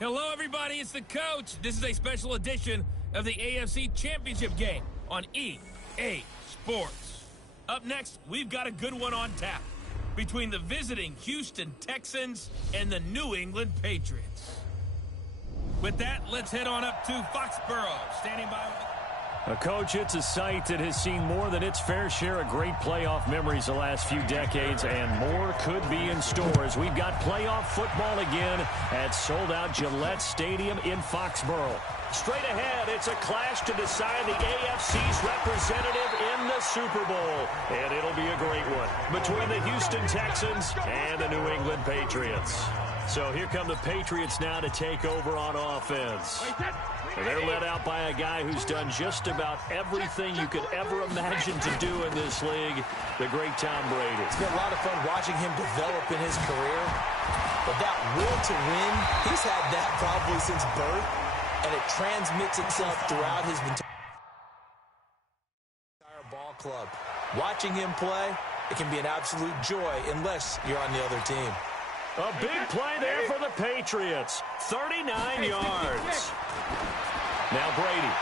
Hello, everybody. It's the coach. This is a special edition of the AFC Championship game on EA Sports. Up next, we've got a good one on tap between the visiting Houston Texans and the New England Patriots. With that, let's head on up to Foxborough. Standing by with Coach, it's a site that has seen more than its fair share of great playoff memories the last few decades, and more could be in store as we've got playoff football again at sold-out Gillette Stadium in Foxborough. Straight ahead, it's a clash to decide the AFC's representative in the Super Bowl, and it'll be a great one between the Houston Texans and the New England Patriots. So here come the Patriots now to take over on offense. They're led out by a guy who's done just about everything you could ever imagine to do in this league, the great Tom Brady. It's been a lot of fun watching him develop in his career. But that will to win, he's had that probably since birth, and it transmits itself throughout his entire ball club. Watching him play, it can be an absolute joy unless you're on the other team. A big play there for the Patriots. 39 yards. Now Brady.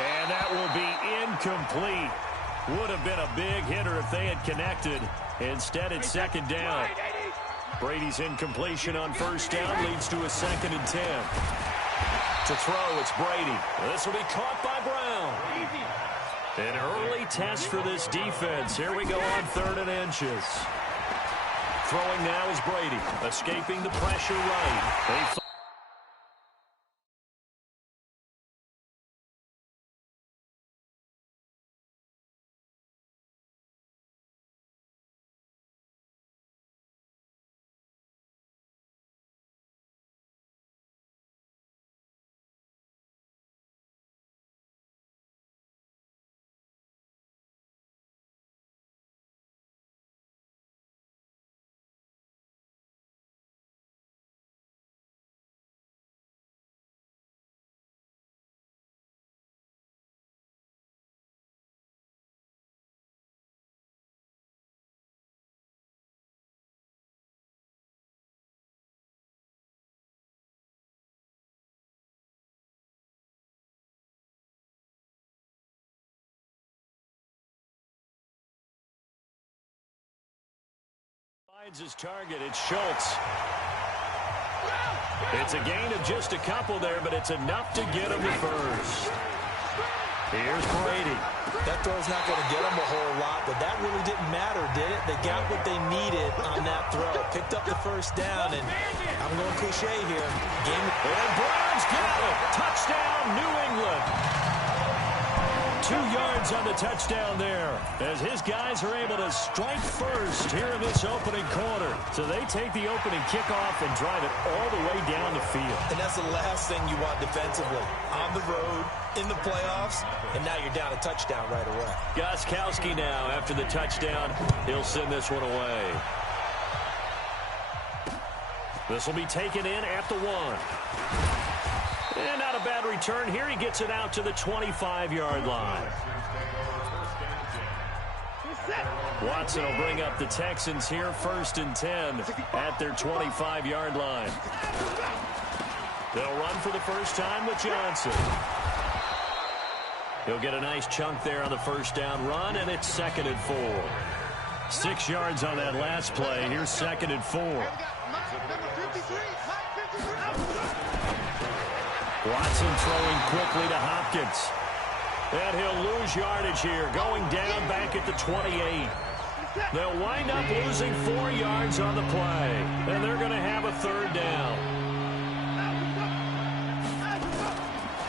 And that will be incomplete. Would have been a big hitter if they had connected. Instead, it's second down. Brady's incompletion on first down leads to a 2nd and 10. To throw, it's Brady. This will be caught by Brown. An early test for this defense. Here we go on 3rd and inches. Throwing now is Brady, escaping the pressure right. Finds his target. It's Schultz. It's a gain of just a couple there, but it's enough to get him the first. Here's Brady. That throw's not going to get them a whole lot, but that really didn't matter, did it? They got what they needed on that throw. Picked up the first down, and I'm going cliche here. And Brown's got it. Touchdown, New England. 2 yards on the touchdown there, as his guys are able to strike first here in this opening quarter. So they take the opening kickoff and drive it all the way down the field. And that's the last thing you want defensively. On the road, in the playoffs, and now you're down a touchdown right away. Gostkowski now, after the touchdown, he'll send this one away. This will be taken in at the 1. And not a bad return here. He gets it out to the 25-yard line. Watson will bring up the Texans here, 1st and 10 at their 25-yard line. They'll run for the first time with Johnson. He'll get a nice chunk there on the first down run, and it's 2nd and 4. 6 yards on that last play. Here's 2nd and 4. Watson throwing quickly to Hopkins. And he'll lose yardage here, going down back at the 28. They'll wind up losing 4 yards on the play, and they're going to have a 3rd down.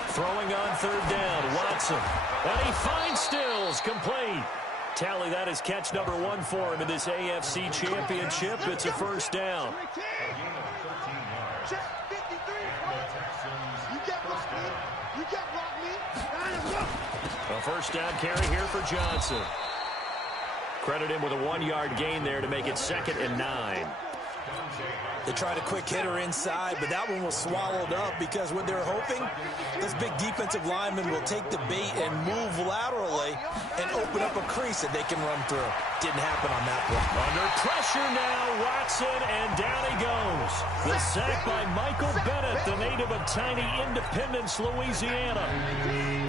Throwing on 3rd down, Watson. And he finds Stills, complete. Tally, that is catch number 1 for him in this AFC Championship. It's a 1st down. A 1st down carry here for Johnson. Credit him with a 1-yard gain there to make it 2nd and 9. They tried a quick hitter inside, but that one was swallowed up because what they're hoping, this big defensive lineman will take the bait and move laterally and open up a crease that they can run through. Didn't happen on that play. Under pressure now, Watson, and down he goes. The sack by Michael Bennett, the native of tiny Independence, Louisiana.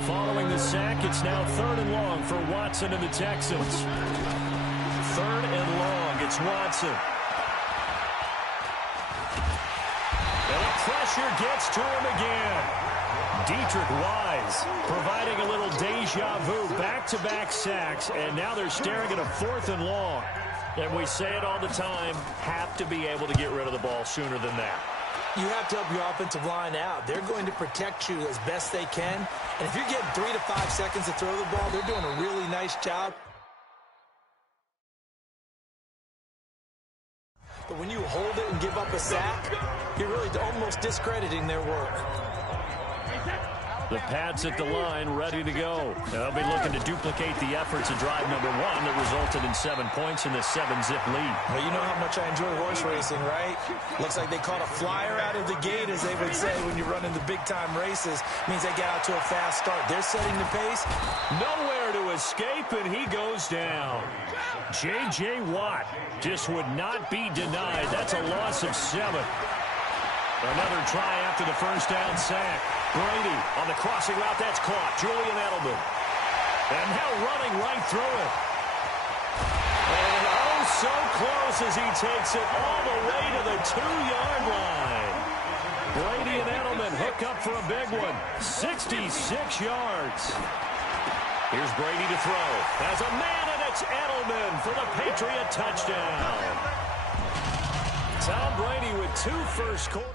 Following the sack, it's now 3rd and long for Watson and the Texans. 3rd and long, it's Watson. And the pressure gets to him again. Dietrich Wise providing a little deja vu, back-to-back sacks, and now they're staring at a 4th and long. And we say it all the time, have to be able to get rid of the ball sooner than that. You have to help your offensive line out. They're going to protect you as best they can. And if you're getting 3 to 5 seconds to throw the ball, they're doing a really nice job. But when you hold it and give up a sack, you're really almost discrediting their work. The Pats at the line, ready to go. They'll be looking to duplicate the efforts of drive number 1 that resulted in 7 points in the 7-zip lead. Well, you know how much I enjoy horse racing, right? Looks like they caught a flyer out of the gate, as they would say when you're running the big-time races. Means they get out to a fast start. They're setting the pace. Nowhere to escape, and he goes down. J.J. Watt just would not be denied. That's a loss of 7. Another try after the first down sack. Brady on the crossing route. That's caught. Julian Edelman. And now running right through it. And oh, so close as he takes it all the way to the 2-yard line. Brady and Edelman hook up for a big one. 66 yards. Here's Brady to throw. Has a man, and it's Edelman for the Patriot touchdown. Tom Brady with 2 first quarter.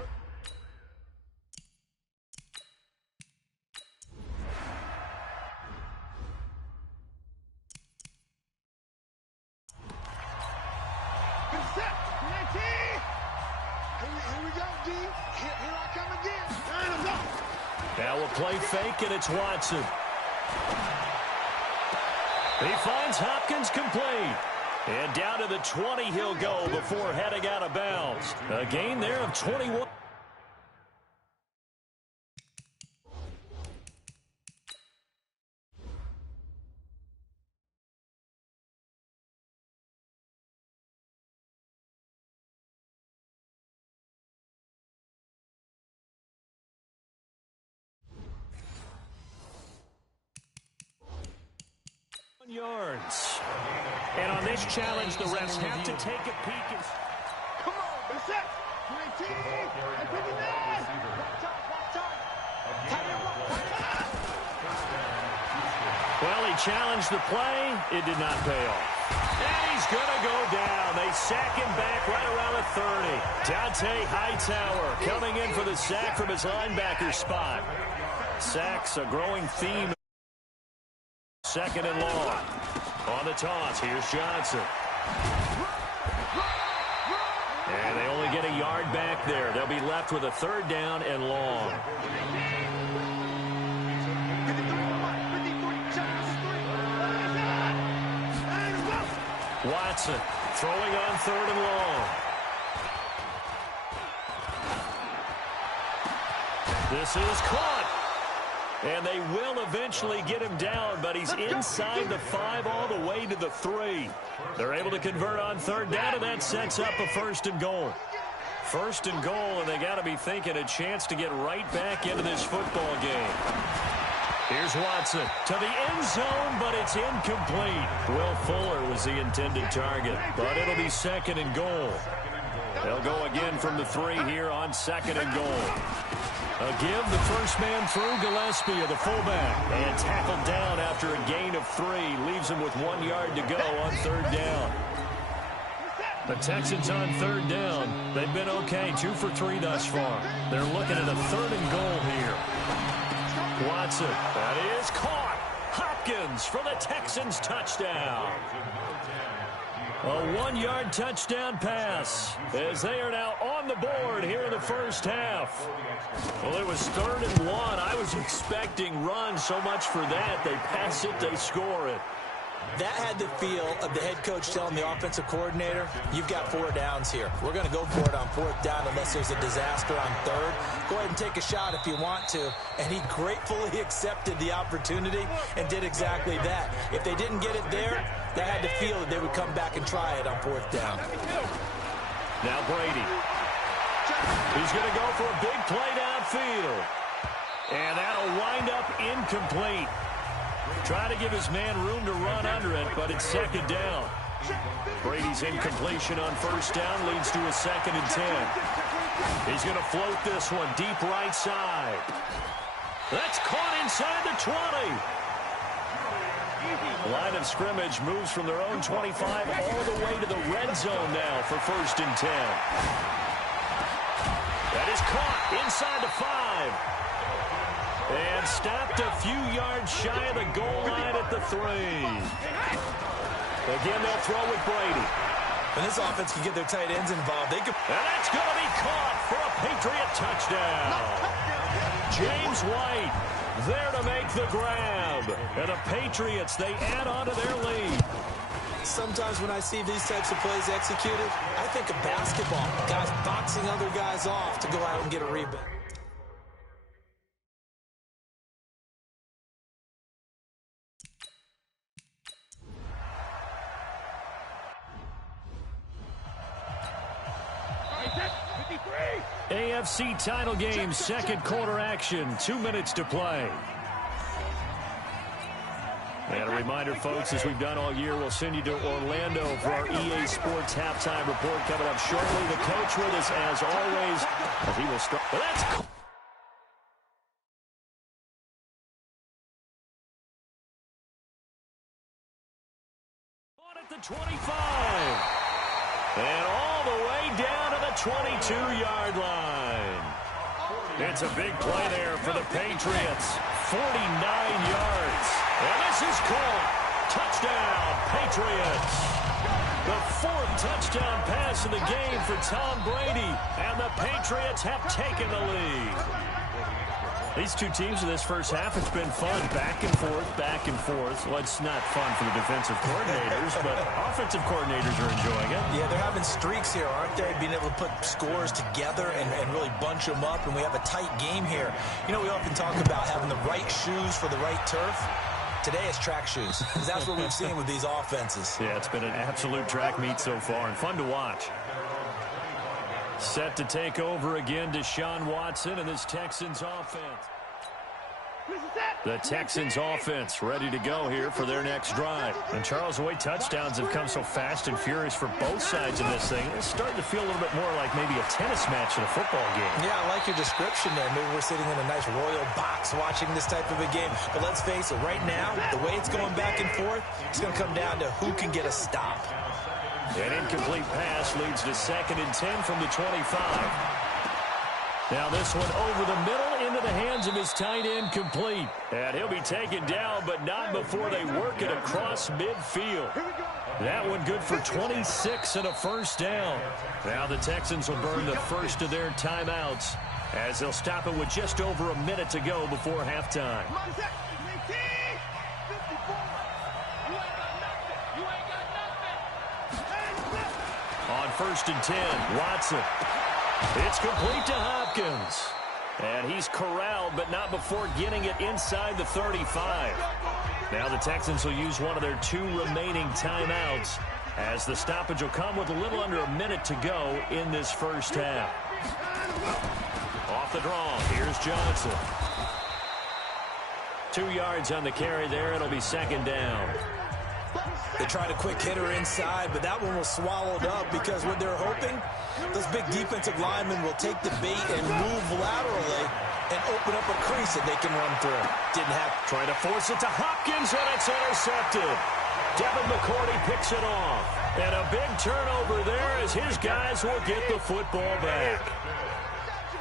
Now a play fake, and it's Watson. He finds Hopkins complete. And down to the 20 he'll go before heading out of bounds. A gain there of 21. Yards. And on this challenge, the refs have to take a peek. Come on, that's it. 19, 59. Well, he challenged the play. It did not pay off. And he's going to go down. They sack him back right around the 30. Dante Hightower coming in for the sack from his linebacker spot. Sacks a growing theme. 2nd and long. On the toss, here's Johnson. And they only get a yard back there. They'll be left with a 3rd down and long. Watson throwing on 3rd and long. This is caught. And they will eventually get him down, but he's inside the 5 all the way to the 3. They're able to convert on 3rd down, and that sets up a 1st and goal. 1st and goal, and they got to be thinking a chance to get right back into this football game. Here's Watson to the end zone, but it's incomplete. Will Fuller was the intended target, but it'll be 2nd and goal. They'll go again from the 3 here on 2nd and goal. A give, the first man through, Gillespie, the fullback. And tackled down after a gain of 3. Leaves him with 1 yard to go on 3rd down. The Texans on 3rd down. They've been okay, 2 for 3 thus far. They're looking at a 3rd and goal here. Watson, that is caught. Hopkins for the Texans touchdown. A 1-yard touchdown pass as they are now on the board here in the first half. Well, it was 3rd and 1. I was expecting runs, so much for that. They pass it, they score it. That had the feel of the head coach telling the offensive coordinator, you've got 4 downs here. We're going to go for it on 4th down unless there's a disaster on 3rd. Go ahead and take a shot if you want to. And he gratefully accepted the opportunity and did exactly that. If they didn't get it there, they had to feel that they would come back and try it on 4th down. Now Brady. He's going to go for a big play downfield. And that'll wind up incomplete. Try to give his man room to run under it, but it's 2nd down. Brady's incompletion on 1st down leads to a 2nd and 10. He's going to float this one deep right side. That's caught inside the 20. The line of scrimmage moves from their own 25 all the way to the red zone now for 1st and 10. That is caught inside the 5. And stopped a few yards shy of the goal line at the 3. Again, they'll throw with Brady. When this offense can get their tight ends involved, they could... And that's going to be caught for a Patriot touchdown. James White there to make the grab. And the Patriots, they add on to their lead. Sometimes when I see these types of plays executed, I think of basketball. Guys boxing other guys off to go out and get a rebound. AFC title game, 2nd quarter action, 2 minutes to play. And a reminder, folks, as we've done all year, we'll send you to Orlando for our EA Sports halftime report coming up shortly. The coach with us, as always, as he will start. Well, that's on at the 25. And all the way down to the 22-yard line. It's a big play there for the Patriots. 49 yards. And this is caught. Touchdown, Patriots. The 4th touchdown pass of the game for Tom Brady. And the Patriots have taken the lead. These two teams in this first half, it's been fun. Back and forth, back and forth. Well, it's not fun for the defensive coordinators, but offensive coordinators are enjoying it. Yeah, they're having streaks here, aren't they? Being able to put scores together and really bunch them up, and we have a tight game here. You know, we often talk about having the right shoes for the right turf. Today it's track shoes, because that's what we've seen with these offenses. Yeah, it's been an absolute track meet so far, and fun to watch. Set to take over again, Deshaun Watson and this Texans offense. The Texans offense ready to go here for their next drive. And Charles, the way touchdowns have come so fast and furious for both sides of this thing, it's starting to feel a little bit more like maybe a tennis match in a football game. Yeah, I like your description there. Maybe we're sitting in a nice royal box watching this type of a game. But let's face it, right now, the way it's going back and forth, it's going to come down to who can get a stop. An incomplete pass leads to 2nd and 10 from the 25. Now this one over the middle into the hands of his tight end, complete. And he'll be taken down, but not before they work it across midfield. That one good for 26 and a 1st down. Now the Texans will burn the first of their timeouts as they'll stop it with just over a minute to go before halftime. On 1st and 10, Watson. It's complete to Hopkins. And he's corralled, but not before getting it inside the 35. Now the Texans will use one of their 2 remaining timeouts as the stoppage will come with a little under a minute to go in this first half. Off the draw, here's Johnson. 2 yards on the carry there. It'll be 2nd down. They tried a quick hitter inside, but that one was swallowed up because what they're hoping, those big defensive linemen will take the bait and move laterally and open up a crease that they can run through. Didn't happen. Trying to force it to Hopkins, and it's intercepted. Devin McCourty picks it off. And a big turnover there as his guys will get the football back.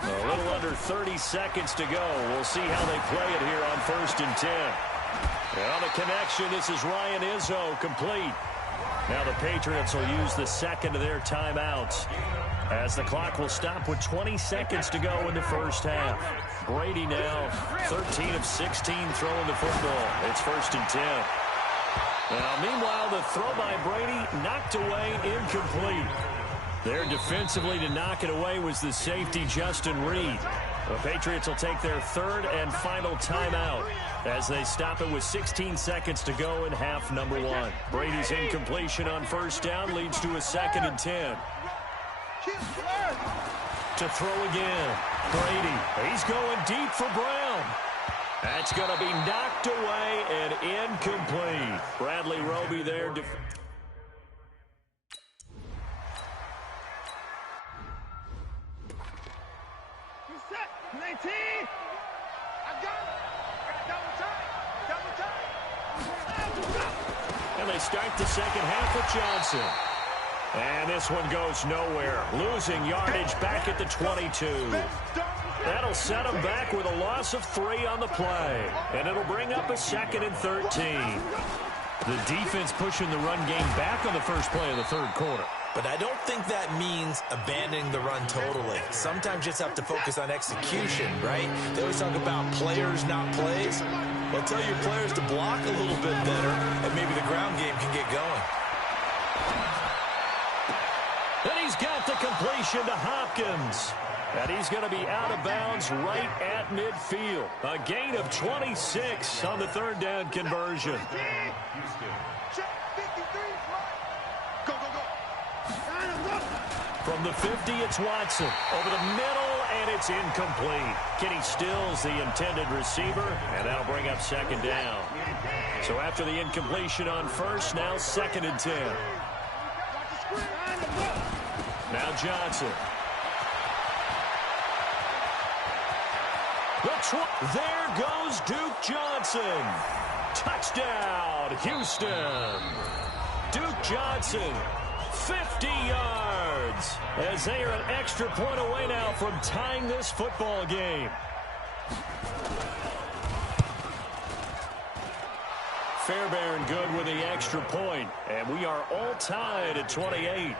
A little under 30 seconds to go. We'll see how they play it here on 1st and 10. Well, the connection, this is Ryan Izzo, complete. Now the Patriots will use the 2nd of their timeouts as the clock will stop with 20 seconds to go in the first half. Brady now 13 of 16 throwing the football. It's 1st and 10. Now, meanwhile, the throw by Brady knocked away, incomplete. There defensively to knock it away was the safety, Justin Reed. The Patriots will take their third and final timeout as they stop it with 16 seconds to go in half number one. Brady's incompletion on first down leads to a 2nd and 10. To throw again. Brady, he's going deep for Brown. That's going to be knocked away and incomplete. Bradley Roby there. And they start the second half with Johnson. And this one goes nowhere. Losing yardage back at the 22. That'll set them back with a loss of 3 on the play. And it'll bring up a 2nd and 13. The defense pushing the run game back on the first play of the third quarter. But I don't think that means abandoning the run totally. Sometimes you just have to focus on execution, right? They always talk about players, not plays. Well, tell your players to block a little bit better, and maybe the ground game can get going. And he's got the completion to Hopkins. And he's going to be out of bounds right at midfield. A gain of 26 on the third down conversion. From the 50, it's Watson. Over the middle, and it's incomplete. Kenny Stills, the intended receiver, and that'll bring up 2nd down. So after the incompletion on first, now 2nd and 10. Now Johnson. There goes Duke Johnson. Touchdown, Houston. Duke Johnson, 50 yards. As they are an extra point away now from tying this football game. Fairbairn good with the extra point. And we are all tied at 28.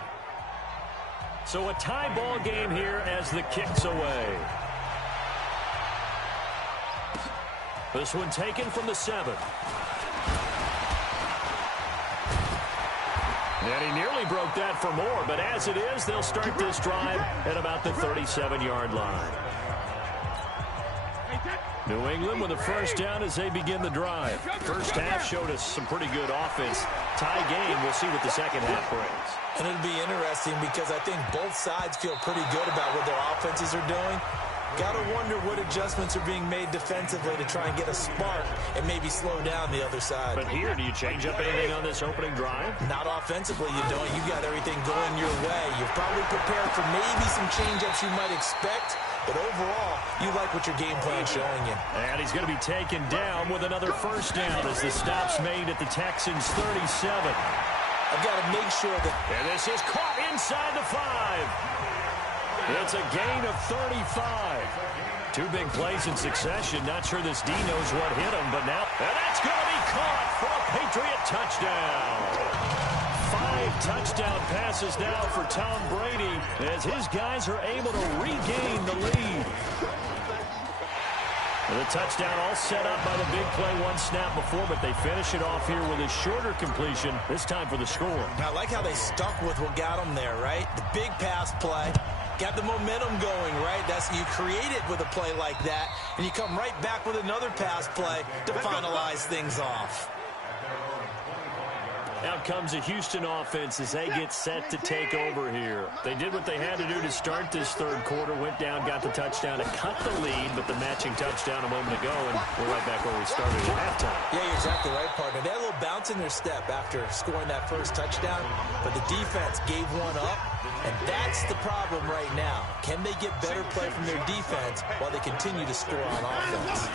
So a tie ball game here as the kick's away. This one taken from the 7. And he nearly broke that for more, but as it is, they'll start this drive at about the 37-yard line. New England with a first down as they begin the drive. First half showed us some pretty good offense. Tie game, we'll see what the second half brings. And it'll be interesting because I think both sides feel pretty good about what their offenses are doing. Got to wonder what adjustments are being made defensively to try and get a spark and maybe slow down the other side. But here, do you change up anything on this opening drive? Not offensively, you don't. You got everything going your way. You're probably prepared for maybe some change-ups you might expect, but overall, you like what your game plan's showing you. And he's going to be taken down with another first down as the stop's made at the Texans' 37. I've got to make sure that... And this is caught inside the 5. It's a gain of 35. 2 big plays in succession. Not sure this D knows what hit him, but now... And that's going to be caught for a Patriot touchdown. 5 touchdown passes now for Tom Brady as his guys are able to regain the lead. The touchdown all set up by the big play 1 snap before, but they finish it off here with a shorter completion, this time for the score. I like how they stuck with what got them there, right? The big pass play. Got the momentum going, right? That's you create it with a play like that, and you come right back with another pass play to finalize things off. Out comes a Houston offense as they get set to take over here. They did what they had to do to start this third quarter, went down, got the touchdown to cut the lead, but the matching touchdown a moment ago, and we're right back where we started at halftime. Yeah, you're exactly right, partner. They had a little bounce in their step after scoring that first touchdown, but the defense gave one up, and that's the problem right now. Can they get better play from their defense while they continue to score on offense?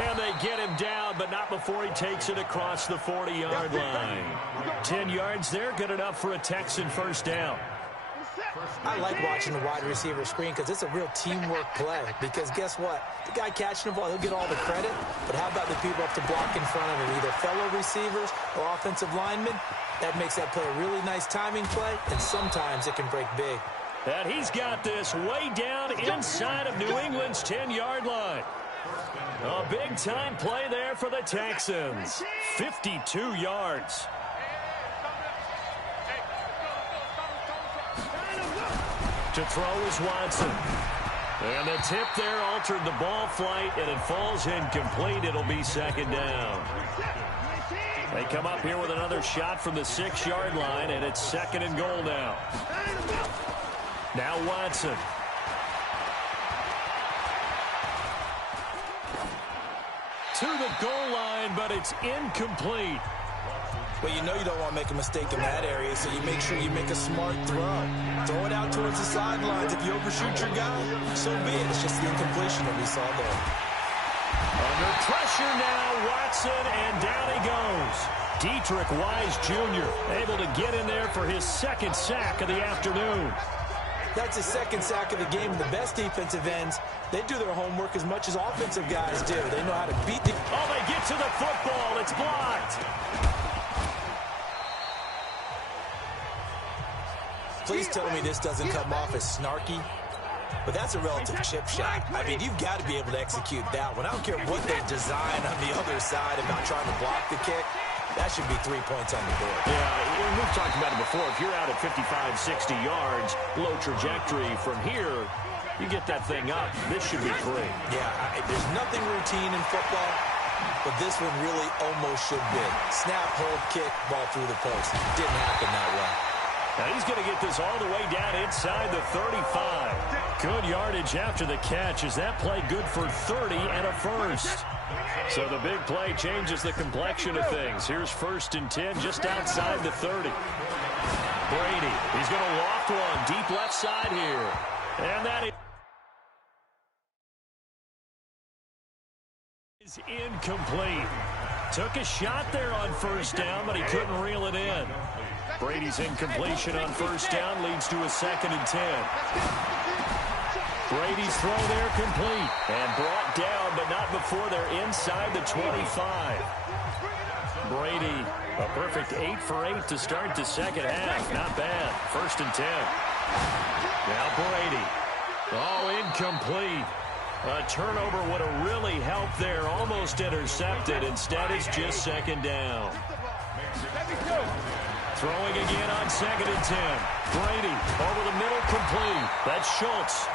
And they get him down, but not before he takes it across the 40-yard line. 10 yards there, good enough for a Texan first down. I like watching the wide receiver screen because it's a real teamwork play. Because guess what? The guy catching the ball, he'll get all the credit. But how about the people up to block in front of him, either fellow receivers or offensive linemen? That makes that play a really nice timing play, and sometimes it can break big. And he's got this way down inside of New England's 10-yard line. A big-time play there for the Texans. 52 yards. To throw is Watson. And the tip there altered the ball flight, and it falls incomplete. It'll be second down. They come up here with another shot from the 6-yard line, and it's second and goal now. Now Watson. To the goal line, but it's incomplete. Well, you know you don't want to make a mistake in that area, so you make sure you make a smart throw. Throw it out towards the sidelines. If you overshoot your guy, so be it. It's just the incompletion that we saw there. Under pressure now, Watson, and down he goes. Dietrich Wise Jr. able to get in there for his second sack of the afternoon. That's his second sack of the game. The best defensive ends, they do their homework as much as offensive guys do. They know how to beat the... Oh, they get to the football. It's blocked. Please tell me this doesn't come off as snarky, but that's a relative chip shot. I mean, you've got to be able to execute that one. I don't care what they design on the other side about trying to block the kick. That should be 3 points on the board. Yeah, we've talked about it before. If you're out at 55, 60 yards, low trajectory from here, you get that thing up. This should be 3. Yeah, there's nothing routine in football, but this one really almost should be. Snap, hold, kick, ball through the post. Didn't happen that way. Now he's going to get this all the way down inside the 35. Good yardage after the catch. Is that play good for 30 and a first? So the big play changes the complexion of things. Here's 1st and 10 just outside the 30. Brady, he's going to loft one deep left side here. And that is incomplete. Took a shot there on 1st down, but he couldn't reel it in. Brady's incompletion on 1st down leads to a 2nd and 10. Brady's throw there complete and brought down, but not before they're inside the 25. Brady, a perfect 8 for 8 to start the second half. Not bad. 1st and 10. Now Brady. Oh, incomplete. A turnover would have really helped there. Almost intercepted. Instead, it's just 2nd down. Throwing again on 2nd and 10. Brady over the middle, complete. That's Schultz.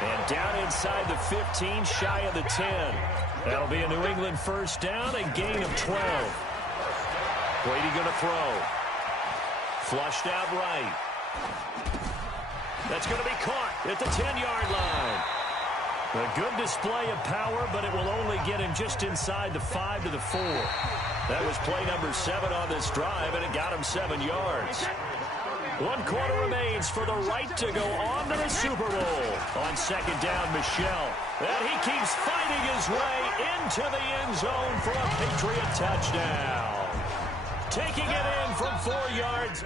And down inside the 15, shy of the 10. That'll be a New England 1st down, a gain of 12. Brady going to throw. Flushed out right. That's going to be caught at the 10-yard line. A good display of power, but it will only get him just inside the 5 to the 4. That was play number 7 on this drive, and it got him 7 yards. 1 quarter remains for the right to go on to the Super Bowl. On 2nd down, Michel. And he keeps fighting his way into the end zone for a Patriot touchdown. Taking it in from 4 yards.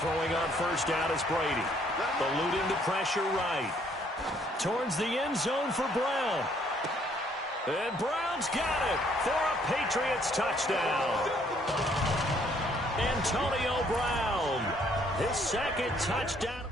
Throwing on 1st down is Brady. Eluding the pressure right. Towards the end zone for Brown. And Brown's got it for a Patriots touchdown. Antonio Brown, his 2nd touchdown.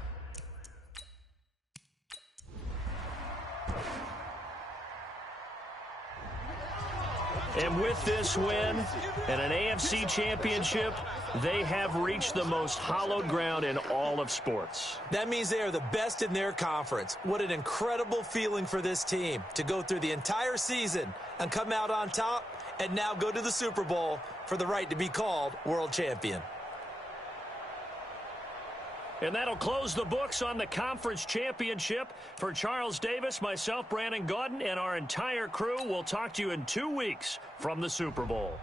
And with this win and an AFC championship, they have reached the most hallowed ground in all of sports. That means they are the best in their conference. What an incredible feeling for this team to go through the entire season and come out on top and now go to the Super Bowl for the right to be called world champion. And that'll close the books on the conference championship. For Charles Davis, myself, Brandon Gaudin, and our entire crew, we'll talk to you in 2 weeks from the Super Bowl.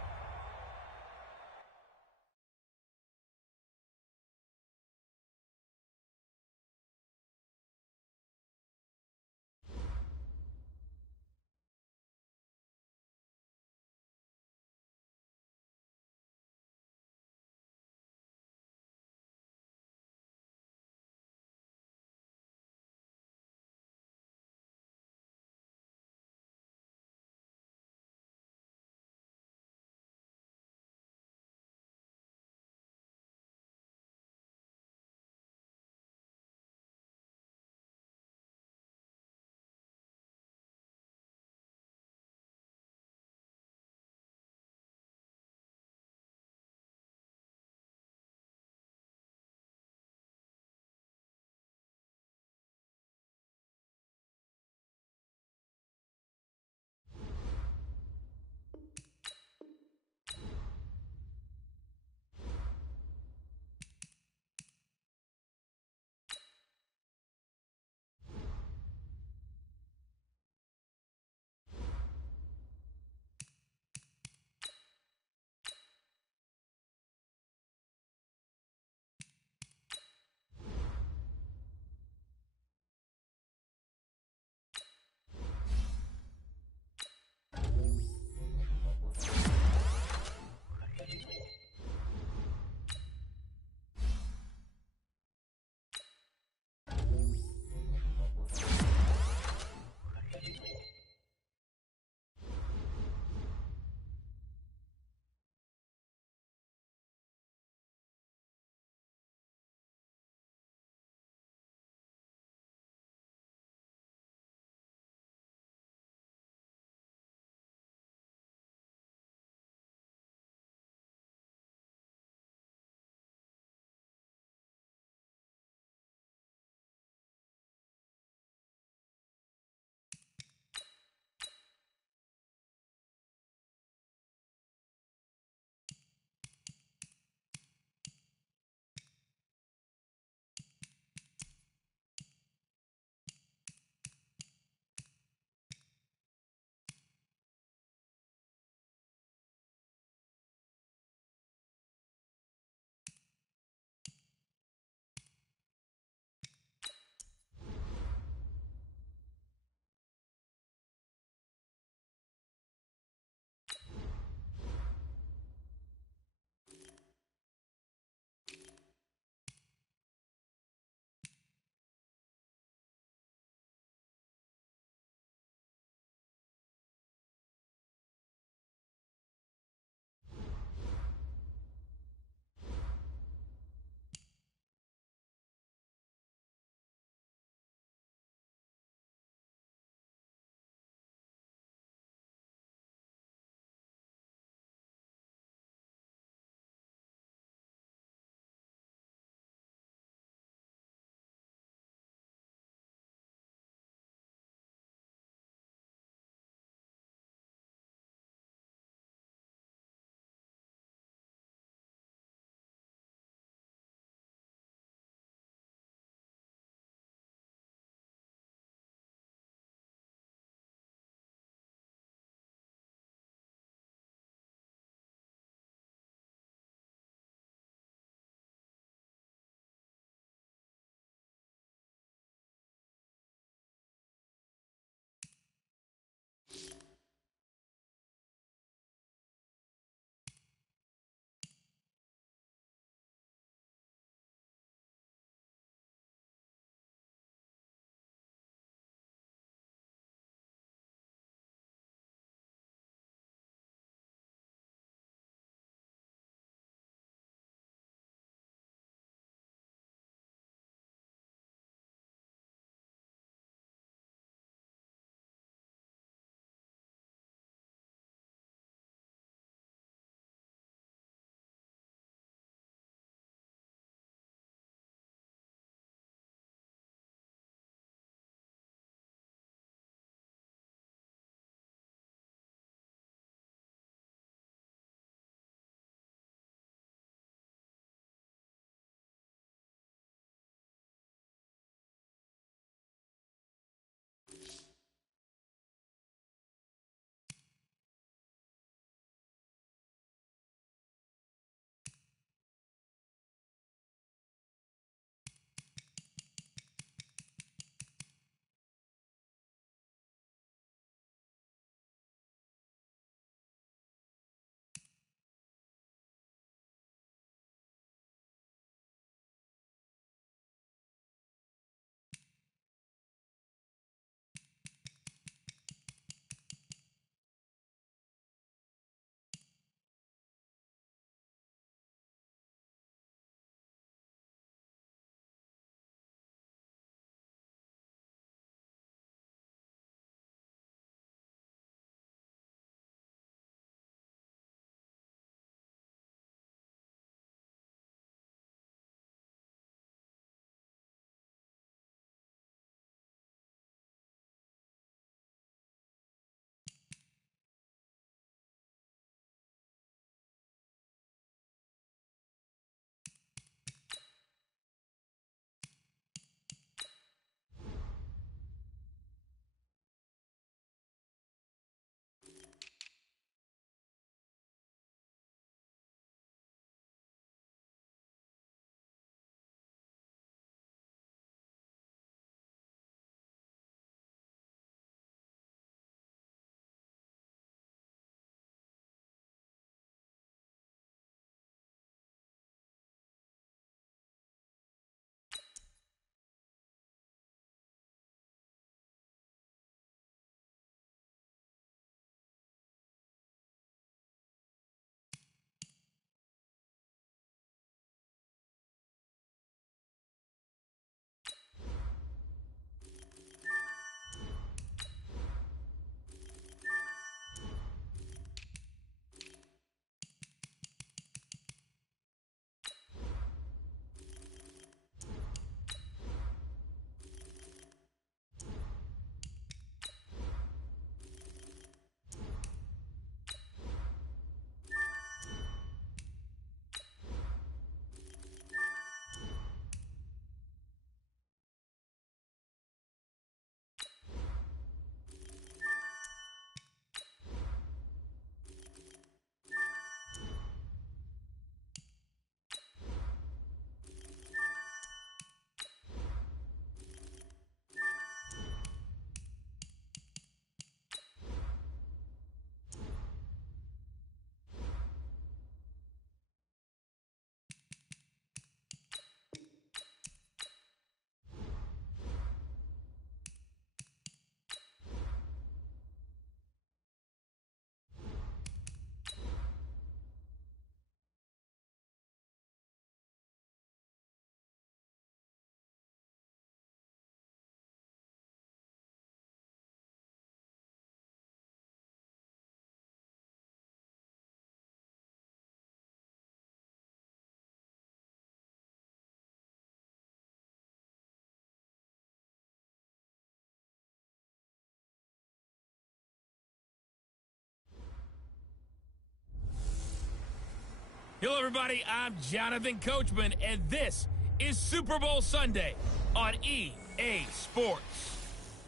everybody. I'm Jonathan Coachman, and this is Super Bowl Sunday on EA Sports.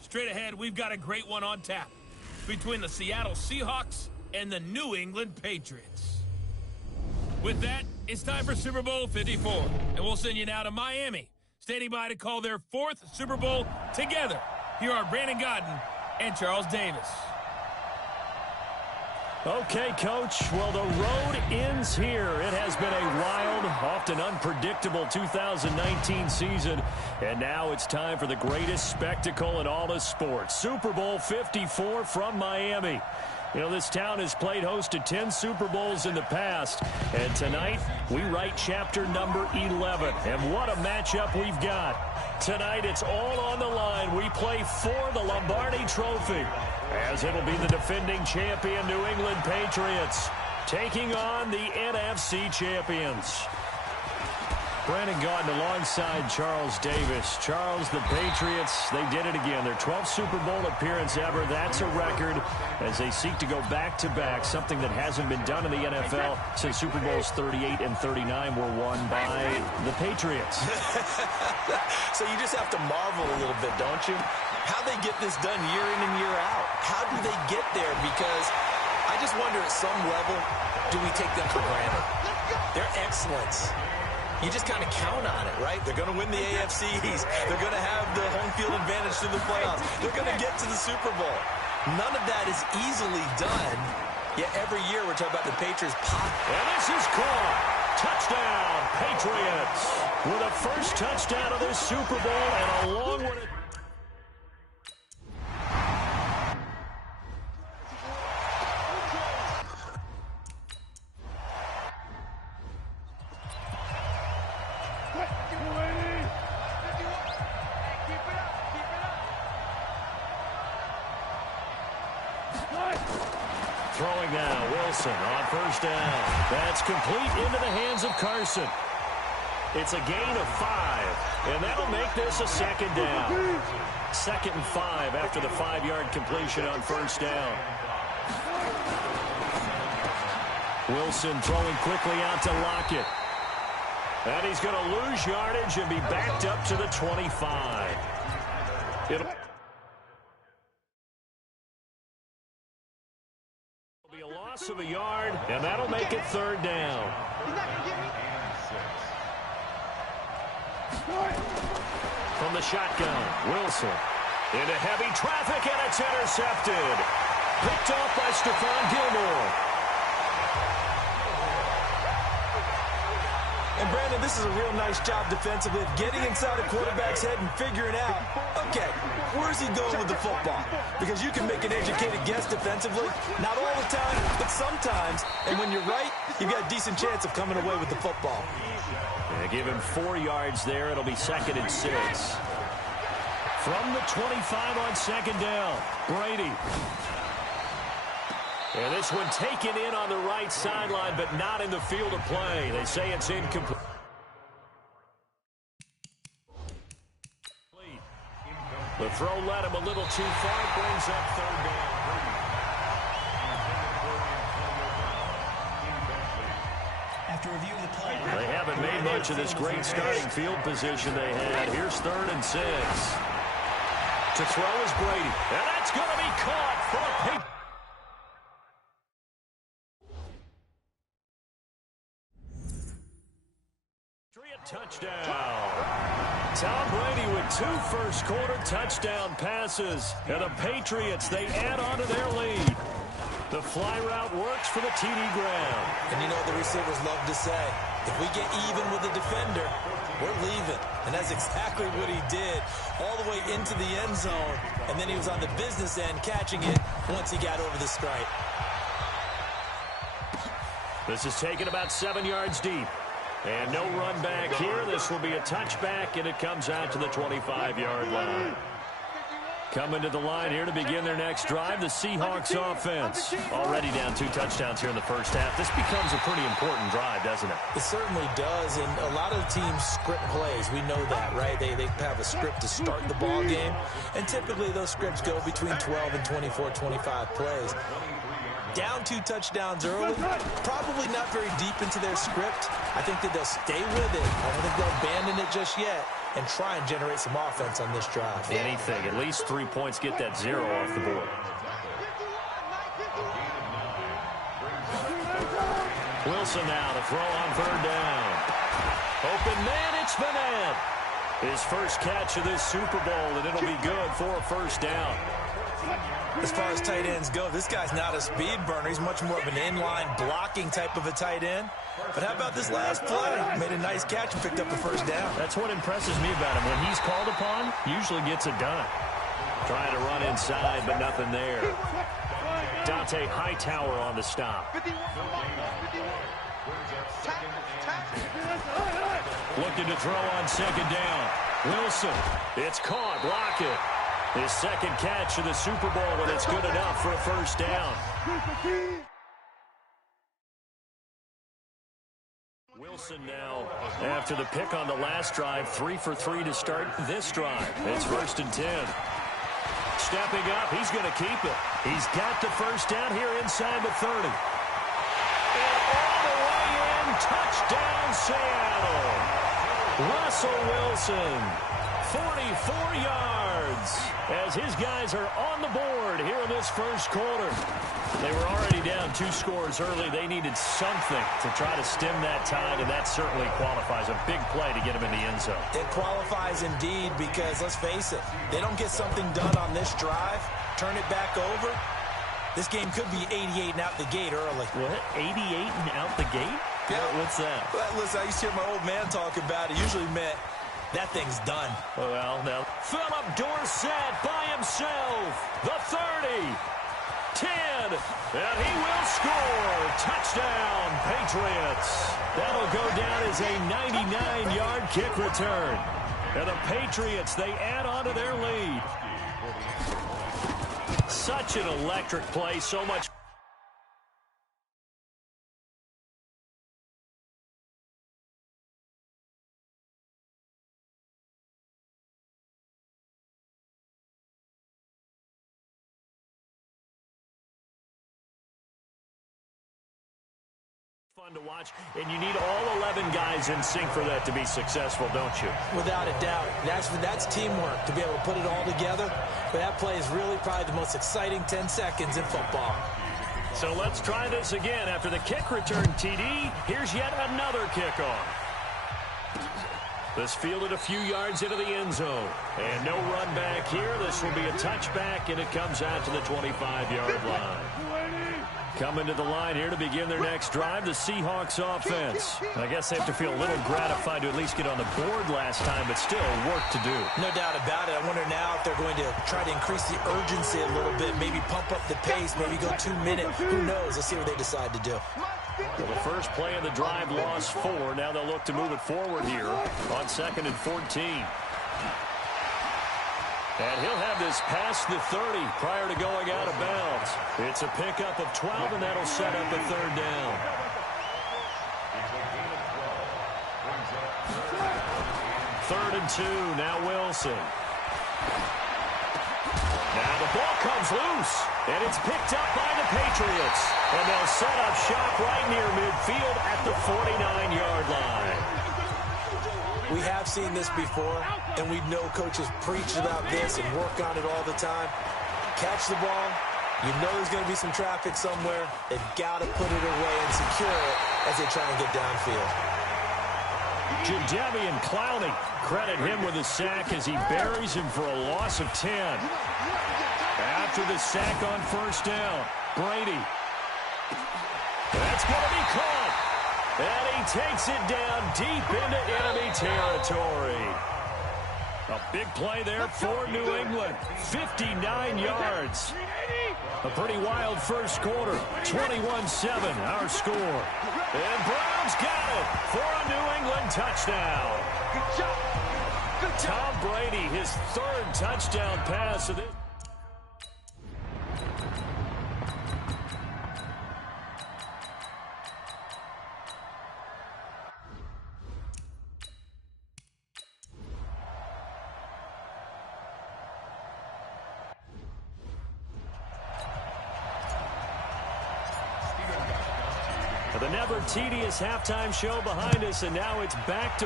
Straight ahead, we've got a great one on tap between the Seattle Seahawks and the New England Patriots. With that, it's time for Super Bowl 54, and we'll send you now to Miami, standing by to call their 4th Super Bowl together. Here are Brandon Godden and Charles Davis. Okay, Coach. Well, the road ends here. It has been a wild, often unpredictable 2019 season, and now it's time for the greatest spectacle in all of sports. Super Bowl 54 from Miami. You know, this town has played host to 10 Super Bowls in the past, and tonight we write chapter number 11. And what a matchup we've got. Tonight it's all on the line. We play for the Lombardi Trophy, as it'll be the defending champion New England Patriots taking on the NFC champions. Brandon Gaudin alongside Charles Davis. Charles, the Patriots, they did it again. Their 12th Super Bowl appearance ever. That's a record as they seek to go back-to-back, something that hasn't been done in the NFL since Super Bowls 38 and 39 were won by the Patriots. So you just have to marvel a little bit, don't you? How they get this done year in and year out. How do they get there? Because I just wonder at some level, do we take them for granted? Their excellence. You just kind of count on it, right? They're going to win the AFC East. They're going to have the home field advantage through the playoffs. They're going to get to the Super Bowl. None of that is easily done. Yet every year we're talking about the Patriots pop. And this is caught. Touchdown, Patriots. With the first touchdown of this Super Bowl and a long one. Throwing now, Wilson on first down. That's complete into the hands of Carson. It's a gain of 5, and that'll make this a second down. 2nd and 5 after the 5-yard completion on first down. Wilson throwing quickly out to Lockett. And he's going to lose yardage and be backed up to the 25. It'll be a loss of a yard, and that'll make it 3rd down. From the shotgun, Wilson into heavy traffic, and it's intercepted. Picked off by Stephon Gilmore. And Brandon, this is a real nice job defensively of getting inside a quarterback's head and figuring out, okay, where's he going with the football? Because you can make an educated guess defensively, not all the time, but sometimes. And when you're right, you've got a decent chance of coming away with the football. Yeah, give him 4 yards there. It'll be 2nd and 6. From the 25 on 2nd down, Brady. And this one taken in on the right sideline, but not in the field of play. They say it's incomplete. The throw led him a little too far. Brings up 3rd down. After review of the play, They haven't made much of this great starting field position they had. Here's 3rd and 6. To throw is Brady. And that's going to be caught for a pick. Touchdown. Tom Brady with 2 first-quarter touchdown passes. And the Patriots, they add on to their lead. The fly route works for the TD ground. And you know what the receivers love to say? If we get even with the defender, we're leaving. And that's exactly what he did, all the way into the end zone. And then he was on the business end catching it once he got over the stripe. This is taken about 7 yards deep. And no run back here. This will be a touchback, and it comes out to the 25-yard line. Coming to the line here to begin their next drive, the Seahawks offense. Already down 2 touchdowns here in the first half. This becomes a pretty important drive, doesn't it? It certainly does, and a lot of teams script plays. We know that, right? They have a script to start the ball game, and typically those scripts go between 12 and 24, 25 plays. Down 2 touchdowns early, probably not very deep into their script. I think that they'll stay with it. I don't think they'll abandon it just yet and try and generate some offense on this drive. Anything. At least 3 points, get that 0 off the board. Wilson now to throw on 3rd down. Open man, it's Vanette. His first catch of this Super Bowl, and it'll be good for a 1st down. As far as tight ends go, this guy's not a speed burner. He's much more of an inline blocking type of a tight end. But how about this last play? Made a nice catch and picked up the 1st down. That's what impresses me about him. When he's called upon, usually gets it done. Trying to run inside, but nothing there. Dante Hightower on the stop. Looking to throw on 2nd down. Wilson, it's caught, block it. His 2nd catch of the Super Bowl, and it's good enough for a 1st down. Wilson now, after the pick on the last drive, 3 for 3 to start this drive. It's 1st and 10. Stepping up, he's going to keep it. He's got the 1st down here inside the 30. And all the way in, touchdown Seattle. Russell Wilson, 44 yards, as his guys are on the board here in this 1st quarter. They were already down 2 scores early. They needed something to try to stem that tide, and that certainly qualifies. A big play to get him in the end zone. It qualifies indeed because, let's face it, they don't get something done on this drive, turn it back over, this game could be 88 and out the gate early. What? 88 and out the gate? Yeah. What's that? Well, listen, I used to hear my old man talk about it. Usually meant that thing's done. Well, now, Philip Dorsett by himself. The 30. 10. And he will score. Touchdown, Patriots. That'll go down as a 99-yard kick return. And the Patriots, they add on to their lead. Such an electric play, so much. Fun to watch, and you need all 11 guys in sync for that to be successful, don't you? Without a doubt. That's teamwork to be able to put it all together. But that play is really probably the most exciting 10 seconds in football. So let's try this again. After the kick return TD, here's yet another kickoff. This fielded a few yards into the end zone. And no run back here. This will be a touchback, and it comes out to the 25-yard line. Coming to the line here to begin their next drive, the Seahawks offense. I guess they have to feel a little gratified to at least get on the board last time, but still work to do. No doubt about it. I wonder now if they're going to try to increase the urgency a little bit, maybe pump up the pace, maybe go 2 minutes. Who knows? Let's see what they decide to do. Well, the first play of the drive lost 4. Now they'll look to move it forward here on 2nd and 14. And he'll have this past the 30 prior to going out of bounds. It's a pickup of 12, and that'll set up a 3rd down. Third and 2, now Wilson. Now the ball comes loose, and it's picked up by the Patriots. And they'll set up shop right near midfield at the 49-yard line. We have seen this before, and we know coaches preach about this and work on it all the time. Catch the ball. You know there's going to be some traffic somewhere. They've got to put it away and secure it as they try and get downfield. Jadeveon Clowney, credit him with a sack as he buries him for a loss of 10. After the sack on 1st down, Brady. That's going to be caught. And he takes it down deep into enemy territory. A big play there for New England. 59 yards. A pretty wild first quarter. 21-7, our score. And Browns got it for a New England touchdown. Good job. Good job. Tom Brady, his 3rd touchdown pass of this. The never tedious halftime show behind us, and now it's back to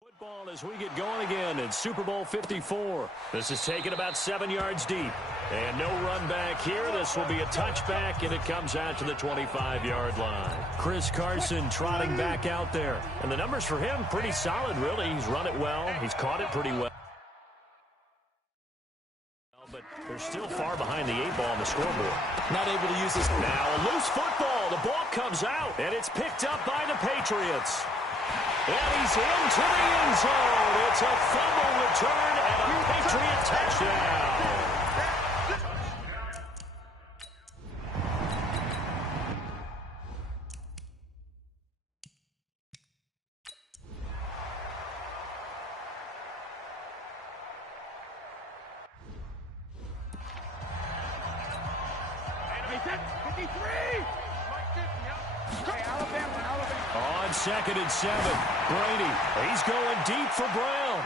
football as we get going again in Super Bowl 54. This is taken about 7 yards deep. And no run back here. This will be a touchback, and it comes out to the 25-yard line. Chris Carson trotting back out there. And the numbers for him, pretty solid, really. He's run it well. He's caught it pretty well. But they're still far behind the 8 ball on the scoreboard. Not able to use this. Now a loose football. The ball comes out, and it's picked up by the Patriots. And he's into the end zone. It's a fumble return and a Patriot touchdown. On 2nd and 7, Brady, he's going deep for Brown.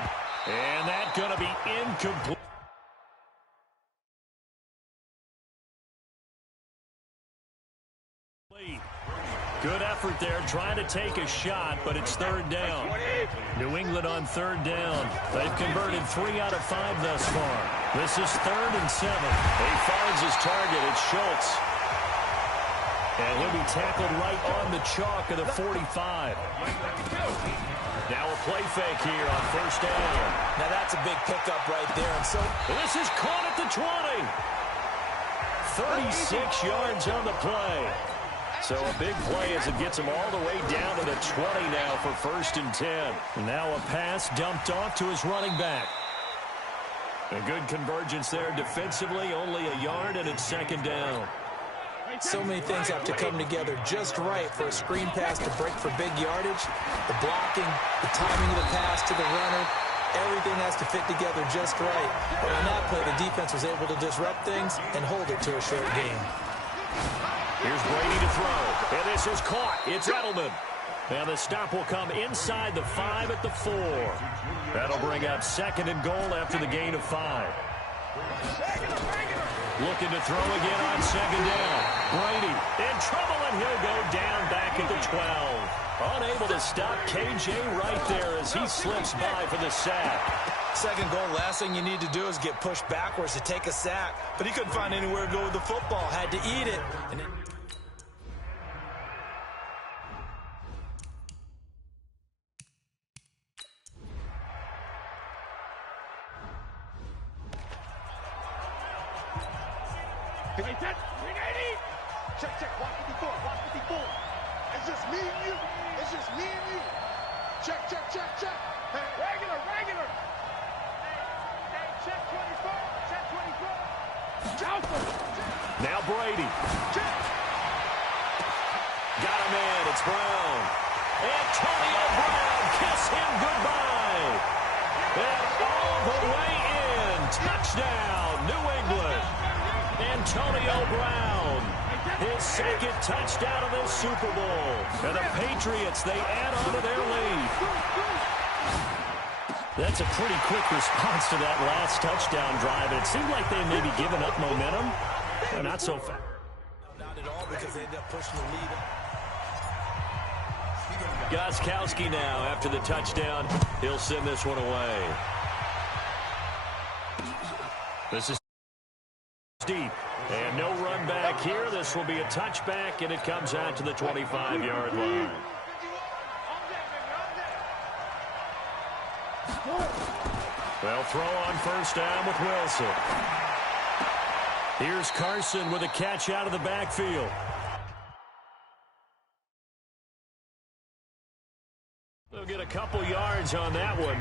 And that's going to be incomplete. Good effort there, trying to take a shot, but it's 3rd down. New England on 3rd down. They've converted 3 out of 5 thus far. This is 3rd and 7. He finds his target. It's Schultz. And he'll be tackled right on the chalk of the 45. Now a play fake here on 1st down. Now that's a big pickup right there. And so this is caught at the 20. 36 yards on the play. So a big play as it gets him all the way down to the 20 now for 1st and 10. Now a pass dumped off to his running back. A good convergence there defensively, only a yard, and it's 2nd down. So many things have to come together just right for a screen pass to break for big yardage. The blocking, the timing of the pass to the runner, everything has to fit together just right. But on that play, the defense was able to disrupt things and hold it to a short game. Here's Brady to throw, and this is caught. It's Edelman. And the stop will come inside the 5 at the 4. That'll bring up 2nd and goal after the gain of 5. Looking to throw again on 2nd down. Brady in trouble, and he'll go down back at the 12. Unable to stop KJ right there as he slips by for the sack. 2nd goal, last thing you need to do is get pushed backwards to take a sack. But he couldn't find anywhere to go with the football. Had to eat it. Check, watch 54, watch 54. It's just me and you. It's just me and you. Check. Hey, regular. Hey, check 24. Johnson. Now Brady. Check. Got him in. It's Brown. Antonio Brown. Kiss him goodbye. And all the way in. Touchdown, New England. Antonio Brown. His 2nd touchdown of this Super Bowl. And the Patriots, they add on to their lead. That's a pretty quick response to that last touchdown drive. It seemed like they may be giving up momentum. But not so fast. Not at all, because they end up pushing the lead. Gostkowski now after the touchdown. He'll send this one away. This is deep. And no run back here. This will be a touchback, and it comes out to the 25-yard line. They'll throw on 1st down with Wilson. Here's Carson with a catch out of the backfield. They'll get a couple yards on that one,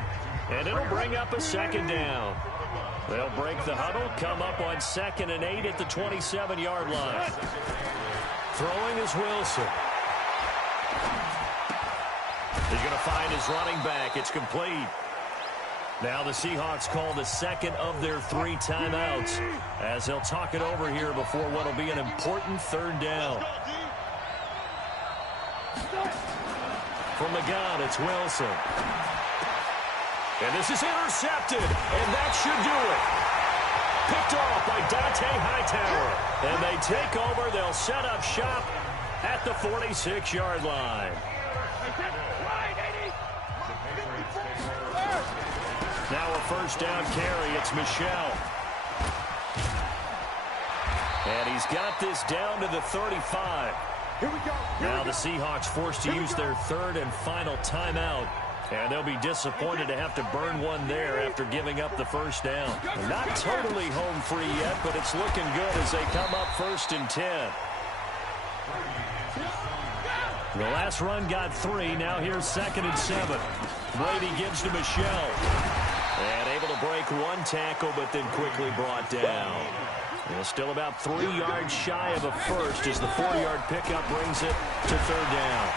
and it'll bring up a 2nd down. They'll break the huddle, come up on 2nd and 8 at the 27-yard line. Throwing is Wilson. He's going to find his running back. It's complete. Now the Seahawks call the 2nd of their 3 timeouts as they'll talk it over here before what will be an important 3rd down. From the gun, it's Wilson. And this is intercepted, and that should do it. Picked off by Dante Hightower. And they take over. They'll set up shop at the 46-yard line. Now a first down carry. It's Michel. And he's got this down to the 35. Here we go. Now the Seahawks forced to use their third and final timeout. And they'll be disappointed to have to burn one there after giving up the first down. Not totally home free yet, but it's looking good as they come up 1st and 10. The last run got 3. Now here's 2nd and 7. Brady gives to Michel. And able to break one tackle, but then quickly brought down. And still about 3 yards shy of a first as the 4-yard pickup brings it to 3rd down.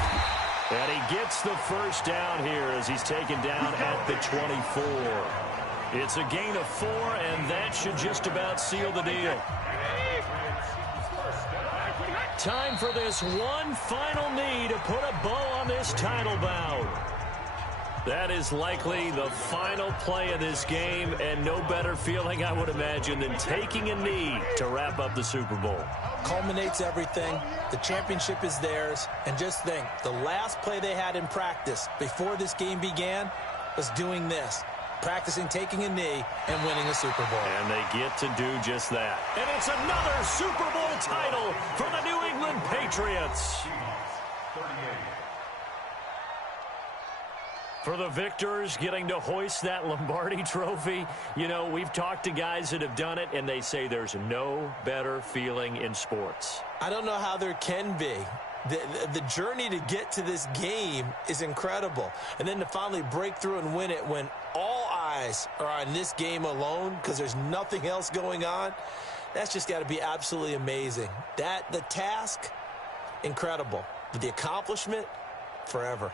And he gets the first down here as he's taken down at the 24. It's a gain of 4, and that should just about seal the deal. Time for this one final knee to put a bow on this title bout. That is likely the final play of this game, and no better feeling, I would imagine, than taking a knee to wrap up the Super Bowl. Culminates everything. The championship is theirs. And just think, the last play they had in practice before this game began was doing this. Practicing taking a knee and winning a Super Bowl. And they get to do just that. And it's another Super Bowl title for the New England Patriots. For the victors, getting to hoist that Lombardi trophy, you know, we've talked to guys that have done it, and they say there's no better feeling in sports. I don't know how there can be. The journey to get to this game is incredible. And then to finally break through and win it when all eyes are on this game alone because there's nothing else going on, that's just got to be absolutely amazing. The task, incredible. But the accomplishment, forever.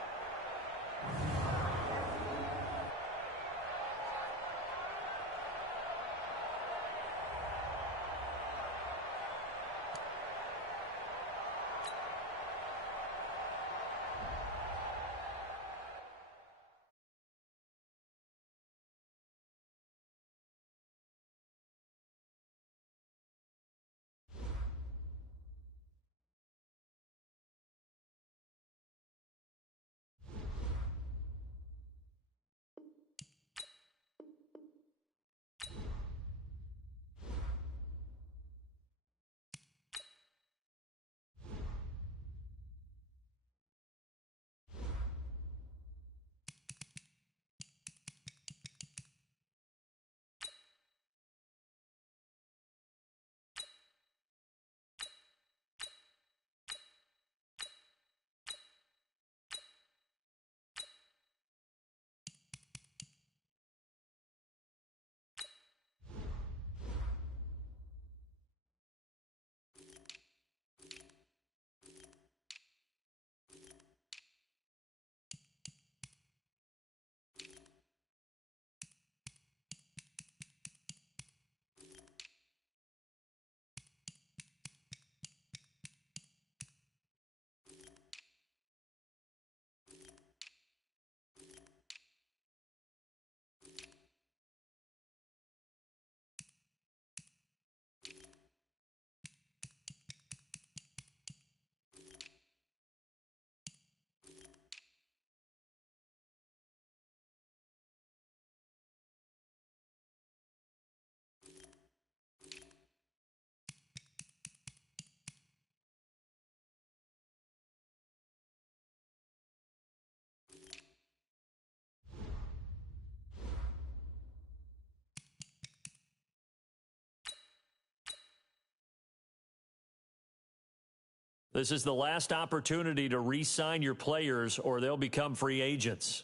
This is the last opportunity to re-sign your players or they'll become free agents.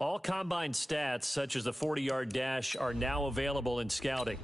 All combine stats, such as the 40-yard dash, are now available in scouting.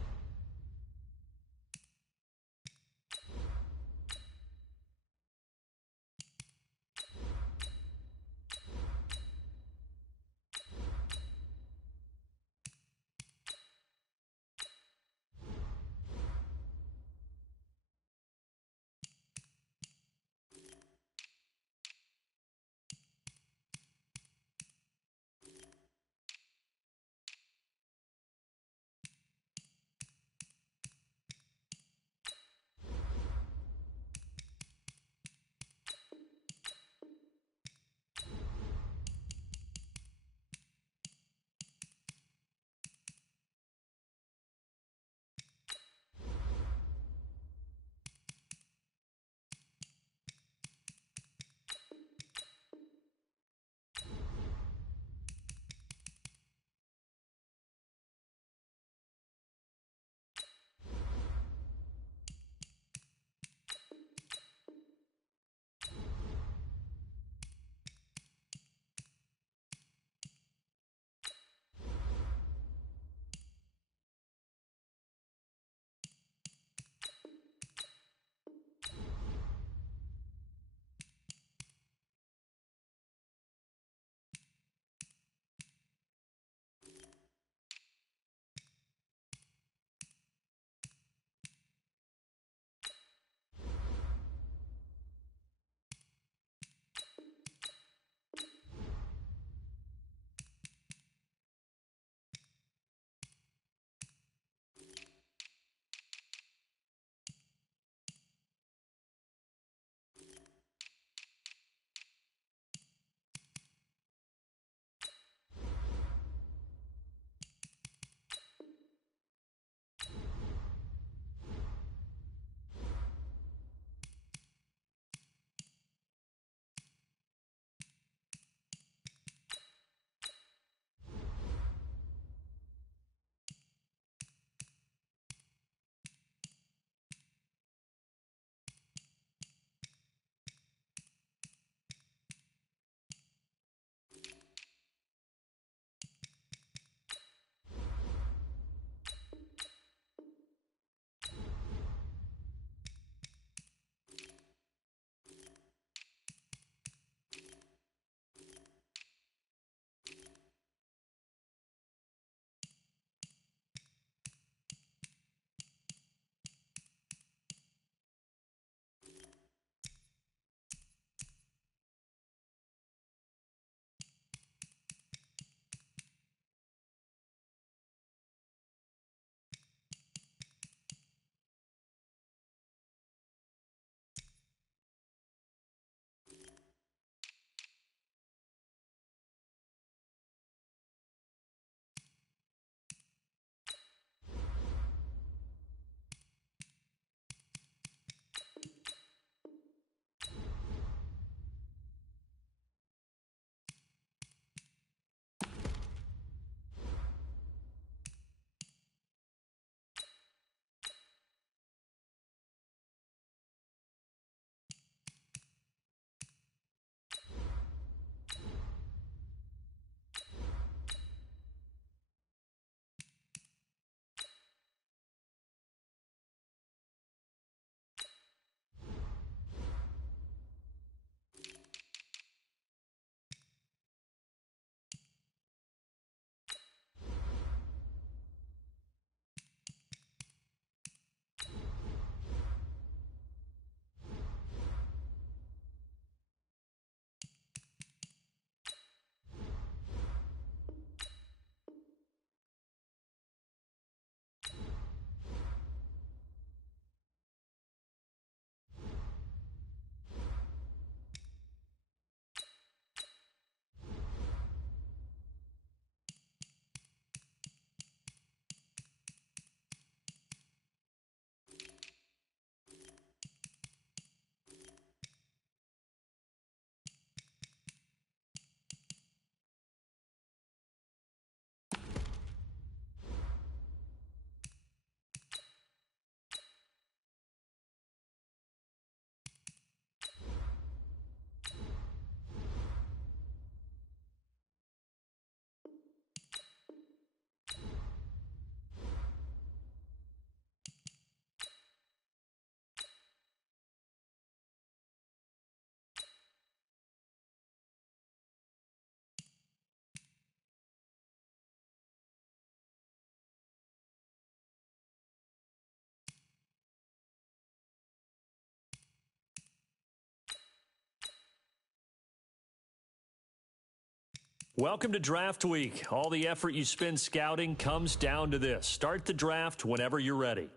Welcome to Draft Week. All the effort you spend scouting comes down to this. Start the draft whenever you're ready.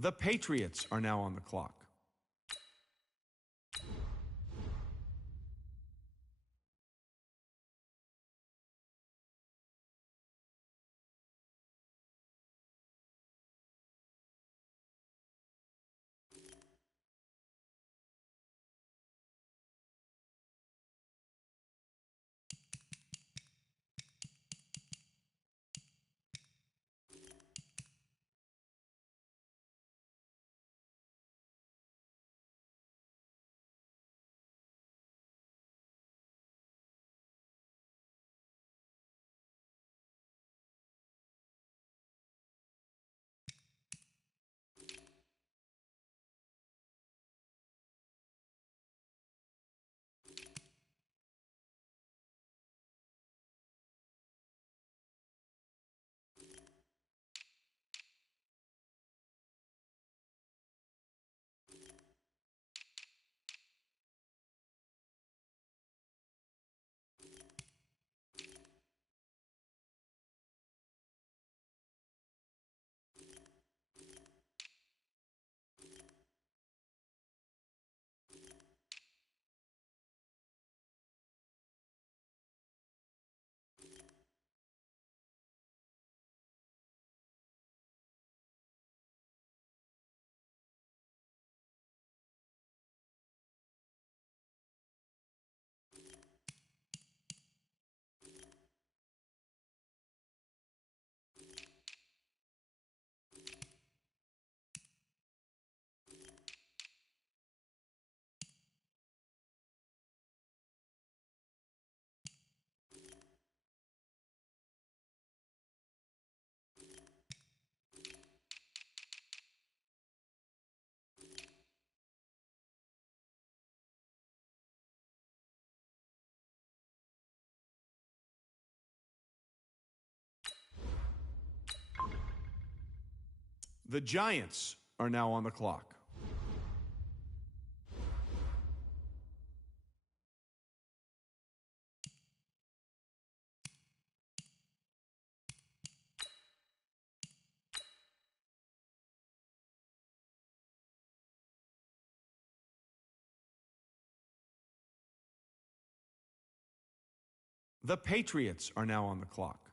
The Patriots are now on the clock. The Giants are now on the clock. The Patriots are now on the clock.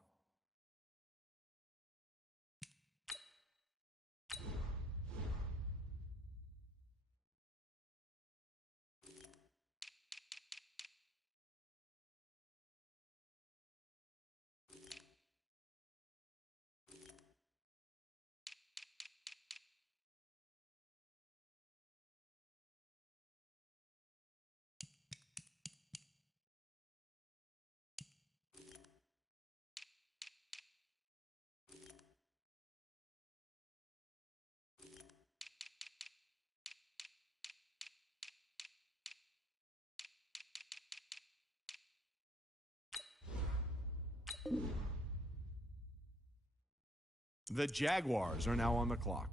The Jaguars are now on the clock.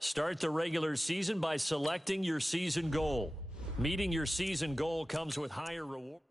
Start the regular season by selecting your season goal. Meeting your season goal comes with higher reward.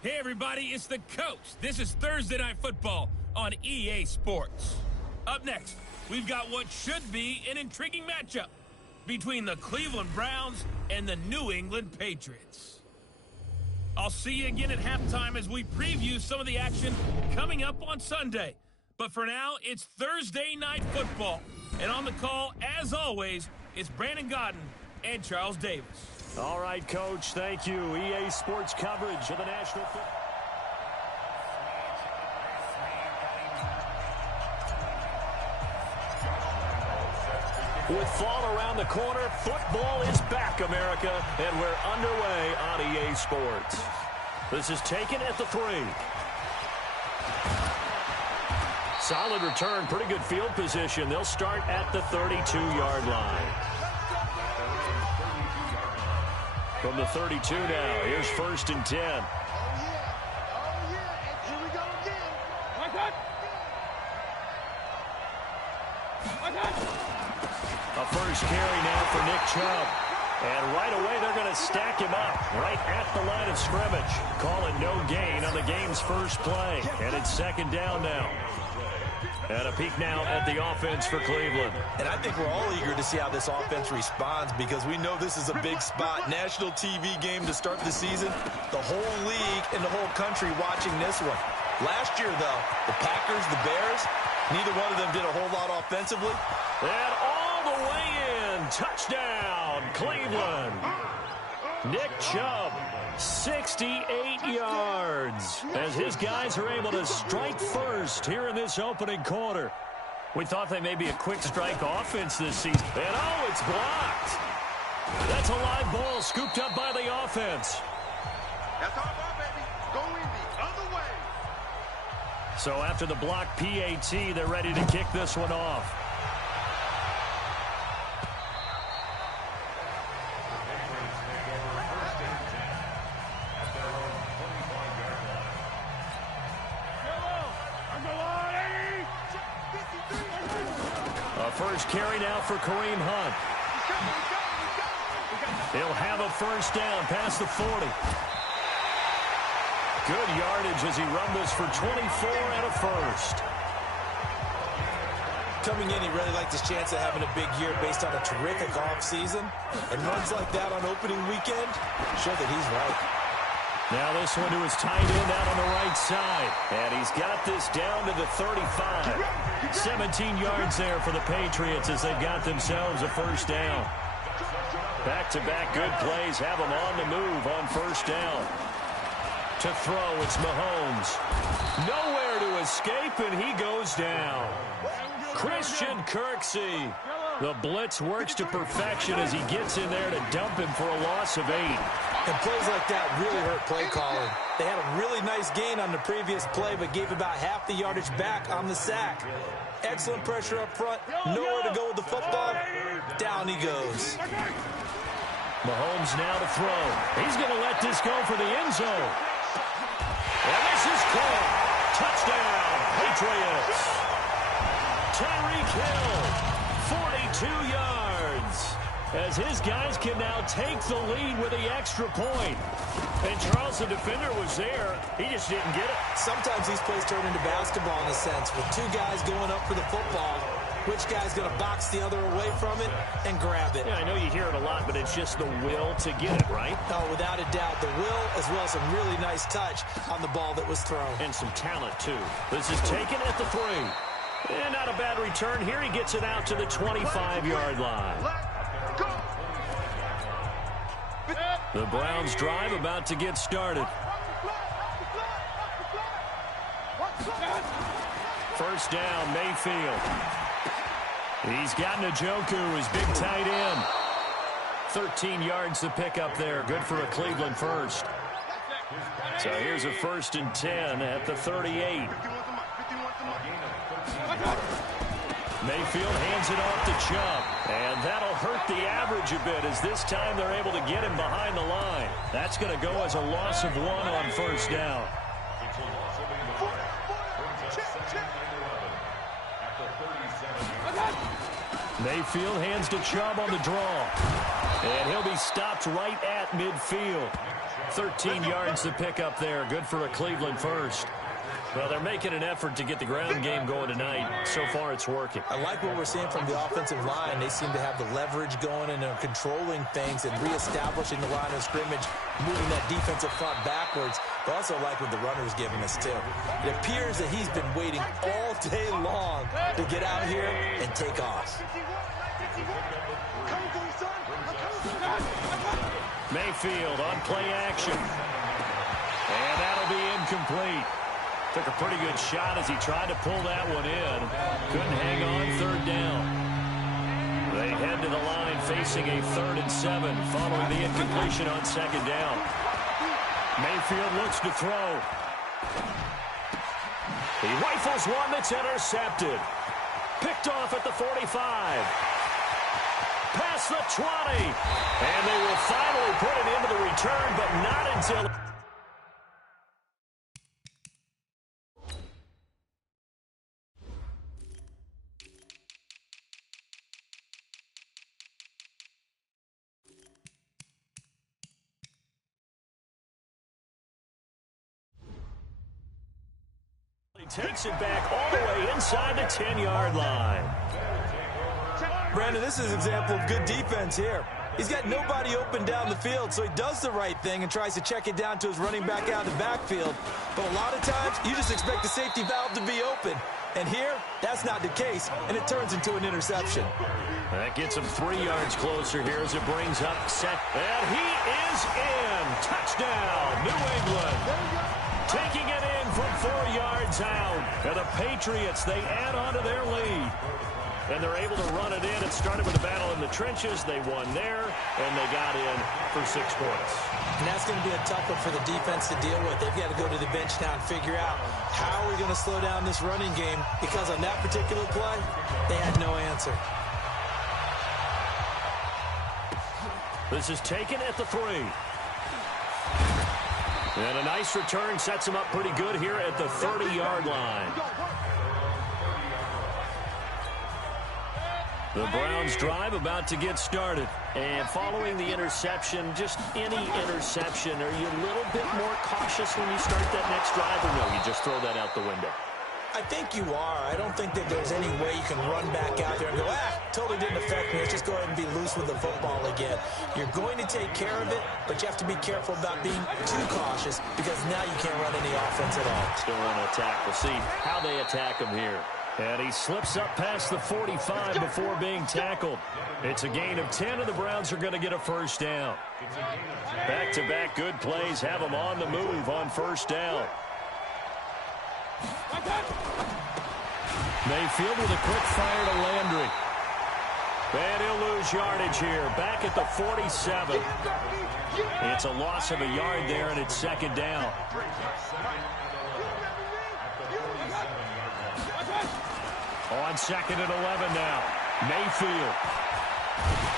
Hey, everybody, it's the coach. This is Thursday Night Football on EA Sports. Up next, we've got what should be an intriguing matchup between the Cleveland Browns and the New England Patriots. I'll see you again at halftime as we preview some of the action coming up on Sunday. But for now, it's Thursday Night Football. And on the call, as always, it's Brandon Godden and Charles Davis. All right, Coach, thank you. EA Sports coverage of the National Football. With fall around the corner, football is back, America, and we're underway on EA Sports. This is taken at the 3. Solid return, pretty good field position. They'll start at the 32-yard line. From the 32 now, here's 1st and 10. Oh, yeah. And here we go again. A first carry now for Nick Chubb. And right away, they're going to stack him up right at the line of scrimmage. Calling no gain on the game's first play. And it's 2nd down now. And a peek now at the offense for Cleveland. And I think we're all eager to see how this offense responds because we know this is a big spot. National TV game to start the season. The whole league and the whole country watching this one. Last year, though, the Packers, the Bears, neither one of them did a whole lot offensively. And all the way in. Touchdown, Cleveland. Nick Chubb 68 yards as his guys are able to strike first here in this opening quarter. We thought they may be a quick strike offense this season. And oh, it's blocked. That's a live ball scooped up by the offense. That's our ball, baby. Going the other way. So after the block PAT, they're ready to kick this one off. A first carry now for Kareem Hunt. He'll have a first down past the 40. Good yardage as he rumbles for 24 and a first. Coming in, he really liked his chance of having a big year based on a terrific offseason. And runs like that on opening weekend show that he's right. Now this one to his tight end out on the right side. And he's got this down to the 35. 17 yards there for the Patriots as they've got themselves a first down. Back-to-back good plays have them on the move on first down. To throw, it's Mahomes. Nowhere to escape, and he goes down. Christian Kirksey. The blitz works to perfection as he gets in there to dump him for a loss of 8. And plays like that really hurt play calling. They had a really nice gain on the previous play, but gave about half the yardage back on the sack. Excellent pressure up front. Nowhere to go with the football. Down he goes. Mahomes now to throw. He's going to let this go for the end zone. And this is caught. Touchdown, Patriots. Tyreek Hill, 42 yards. As his guys can now take the lead with the extra point. And Charles, the defender, was there. He just didn't get it. Sometimes these plays turn into basketball in a sense, with two guys going up for the football. Which guy's going to box the other away from it and grab it? Yeah, I know you hear it a lot, but it's just the will to get it, right? Oh, without a doubt. The will, as well as some really nice touch on the ball that was thrown. And some talent, too. This is taken at the 3. And not a bad return here. He gets it out to the 25-yard line. The Browns drive about to get started. First down, Mayfield. He's got Njoku, his big tight end. 13 yards to pick up there. Good for a Cleveland first. So here's a 1st and 10 at the 38. Mayfield hands it off to Chubb. And that'll hurt the average a bit as this time they're able to get him behind the line. That's going to go as a loss of 1 on first down. Mayfield hands to Chubb on the draw. And he'll be stopped right at midfield. 13 yards to pick up there. Good for a Cleveland first. Well, they're making an effort to get the ground game going tonight. So far, it's working. I like what we're seeing from the offensive line. They seem to have the leverage going and they're controlling things and reestablishing the line of scrimmage, moving that defensive front backwards. But also like what the runner's giving us, too. It appears that he's been waiting all day long to get out here and take off. Mayfield on play action. And that'll be incomplete. Took a pretty good shot as he tried to pull that one in. Couldn't hang on 3rd down. They head to the line facing a 3rd and 7 following the incompletion on 2nd down. Mayfield looks to throw. He rifles one that's intercepted. Picked off at the 45. Past the 20. And they will finally put it into the return, but not until... takes it back all the way inside the 10-yard line. Brandon, this is an example of good defense here. He's got nobody open down the field, so he does the right thing and tries to check it down to his running back out of the backfield. But a lot of times, you just expect the safety valve to be open. And here, that's not the case, and it turns into an interception. That gets him 3 yards closer here as it brings up set. And he is in. Touchdown, New England. Taking it in from 4 yards out. And the Patriots, they add on to their lead. And they're able to run it in. It started with a battle in the trenches. They won there, and they got in for 6 points. And that's going to be a tough one for the defense to deal with. They've got to go to the bench now and figure out how are we going to slow down this running game, because on that particular play, they had no answer. This is taken at the 3. And a nice return sets him up pretty good here at the 30-yard line. The Browns drive about to get started. And following the interception, just any interception, are you a little bit more cautious when you start that next drive, or no, you just throw that out the window? I think you are. I don't think that there's any way you can run back out there and go, totally didn't affect me. Let's just go ahead and be loose with the football again. You're going to take care of it, but you have to be careful about being too cautious, because now you can't run any offense at all. Still want to attack. We'll see how they attack him here. And he slips up past the 45 before being tackled. It's a gain of 10, and the Browns are going to get a first down. Back-to-back good plays have them on the move on first down. Mayfield with a quick fire to Landry. And he'll lose yardage here. Back at the 47. It's a loss of a yard there, and it's second down. On second and 11 now. Mayfield.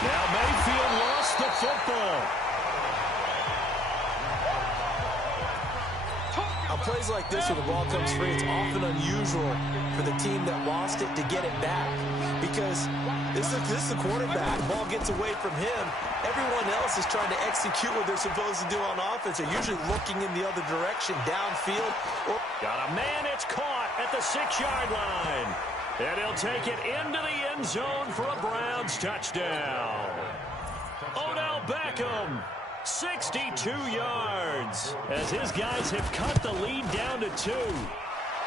Now Mayfield lost the football. On plays like this, when the ball comes free, it's often unusual for the team that lost it to get it back, because this is the quarterback. The ball gets away from him. Everyone else is trying to execute what they're supposed to do on offense. They're usually looking in the other direction, downfield. Got a man. It's caught at the 6-yard line. And he'll take it into the end zone for a Browns touchdown. Odell Beckham, 62 yards, as his guys have cut the lead down to 2.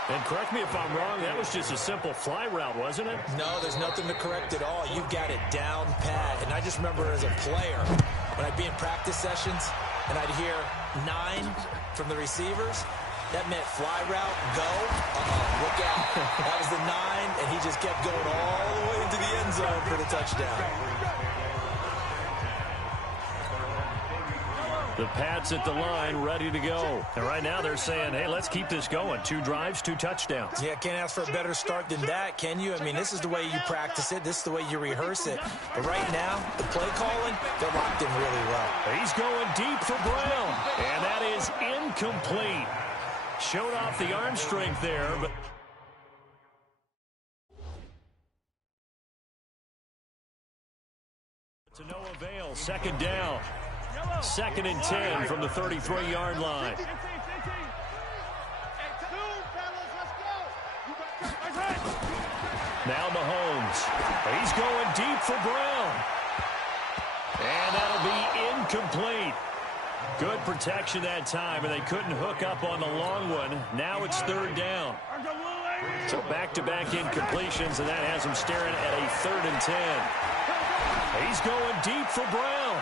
And correct me if I'm wrong, that was just a simple fly route, wasn't it? No, there's nothing to correct at all. You've got it down pat. And I just remember as a player, when I'd be in practice sessions and I'd hear 9 from the receivers, that meant fly route, go. Look out. That was the 9, and he just kept going all the way into the end zone for the touchdown. The Pats at the line, ready to go. And right now they're saying, hey, let's keep this going. 2 drives, 2 touchdowns. Yeah, can't ask for a better start than that, can you? I mean, this is the way you practice it. This is the way you rehearse it. But right now, the play calling, they're locked in really well. He's going deep for Brown, and that is incomplete. Showed off the arm strength there, but to no avail. Second down. Second and 10 from the 33-yard line. Now Mahomes. He's going deep for Brown. And that'll be incomplete. Good protection that time, and they couldn't hook up on the long one. Now it's third down. So back-to-back incompletions, and that has him staring at a 3rd and 10. He's going deep for Brown.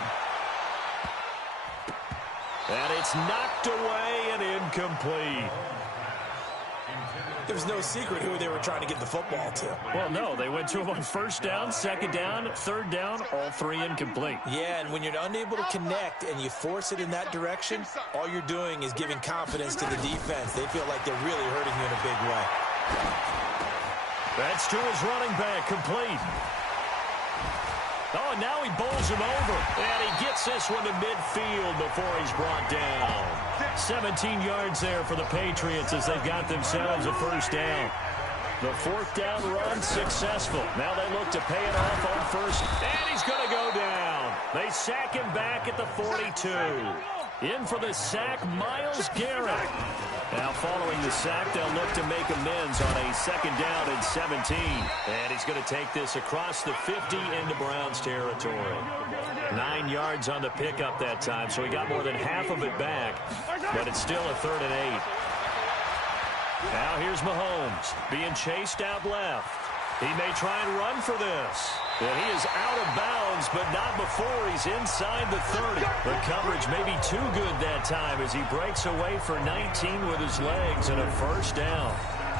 And it's knocked away and incomplete. There was no secret who they were trying to get the football to. Well, no, they went to him on first down, second down, third down, all 3 incomplete. Yeah, and when you're unable to connect and you force it in that direction, all you're doing is giving confidence to the defense. They feel like they're really hurting you in a big way. That's to his running back, complete. Oh, and now he bowls him over. And he gets this one to midfield before he's brought down. 17 yards there for the Patriots as they've got themselves a first down. The 4th down run successful. Now they look to pay it off on first. And he's going to go down. They sack him back at the 42. In for the sack, Myles Garrett. Now following the sack, they'll look to make amends on a 2nd down and 17. And he's going to take this across the 50 into Browns territory. 9 yards on the pickup that time, so he got more than half of it back. But it's still a 3rd and 8. Now here's Mahomes being chased out left. He may try and run for this. And he is out of bounds, but not before he's inside the 30. The coverage may be too good that time as he breaks away for 19 with his legs and a first down.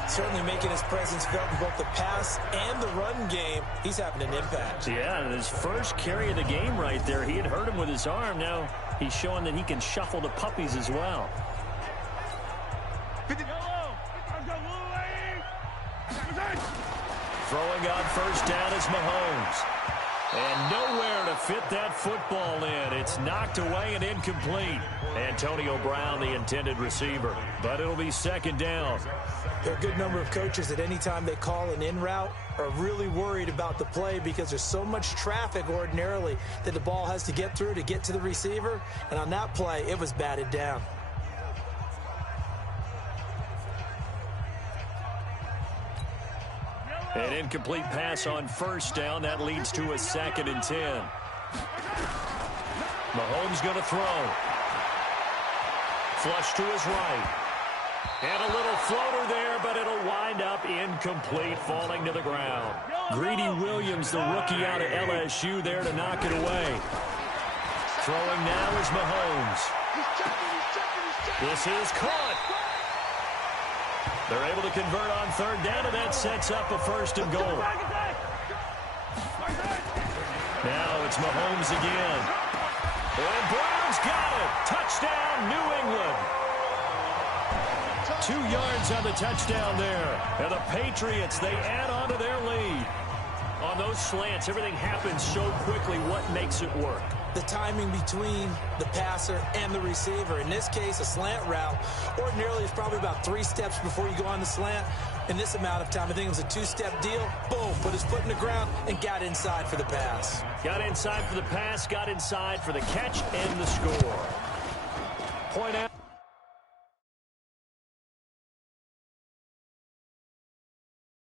Certainly making his presence felt in both the pass and the run game. He's having an impact. Yeah, and his first carry of the game right there, he had hurt him with his arm. Now he's showing that he can shuffle the puppies as well. Throwing on first down is Mahomes. And nowhere to fit that football in. It's knocked away and incomplete. Antonio Brown, the intended receiver. But it'll be second down. There are a good number of coaches at any time they call an in route are really worried about the play because there's so much traffic ordinarily that the ball has to get through to get to the receiver. And on that play, it was batted down. An incomplete pass on first down. That leads to a 2nd and 10. Mahomes going to throw. Flush to his right. And a little floater there, but it'll wind up incomplete, falling to the ground. Greedy Williams, the rookie out of LSU, there to knock it away. Throwing now is Mahomes. This is caught. They're able to convert on third down, and that sets up a 1st and goal. Now it's Mahomes again. And Brown's got it. Touchdown, New England. 2 yards on the touchdown there. And the Patriots, they add on to their lead. On those slants, everything happens so quickly. What makes it work? The timing between the passer and the receiver. In this case, a slant route. Ordinarily, it's probably about 3 steps before you go on the slant. In this amount of time, I think it was a 2-step deal. Boom, put his foot in the ground and got inside for the pass. Got inside for the pass, got inside for the catch and the score. Point out.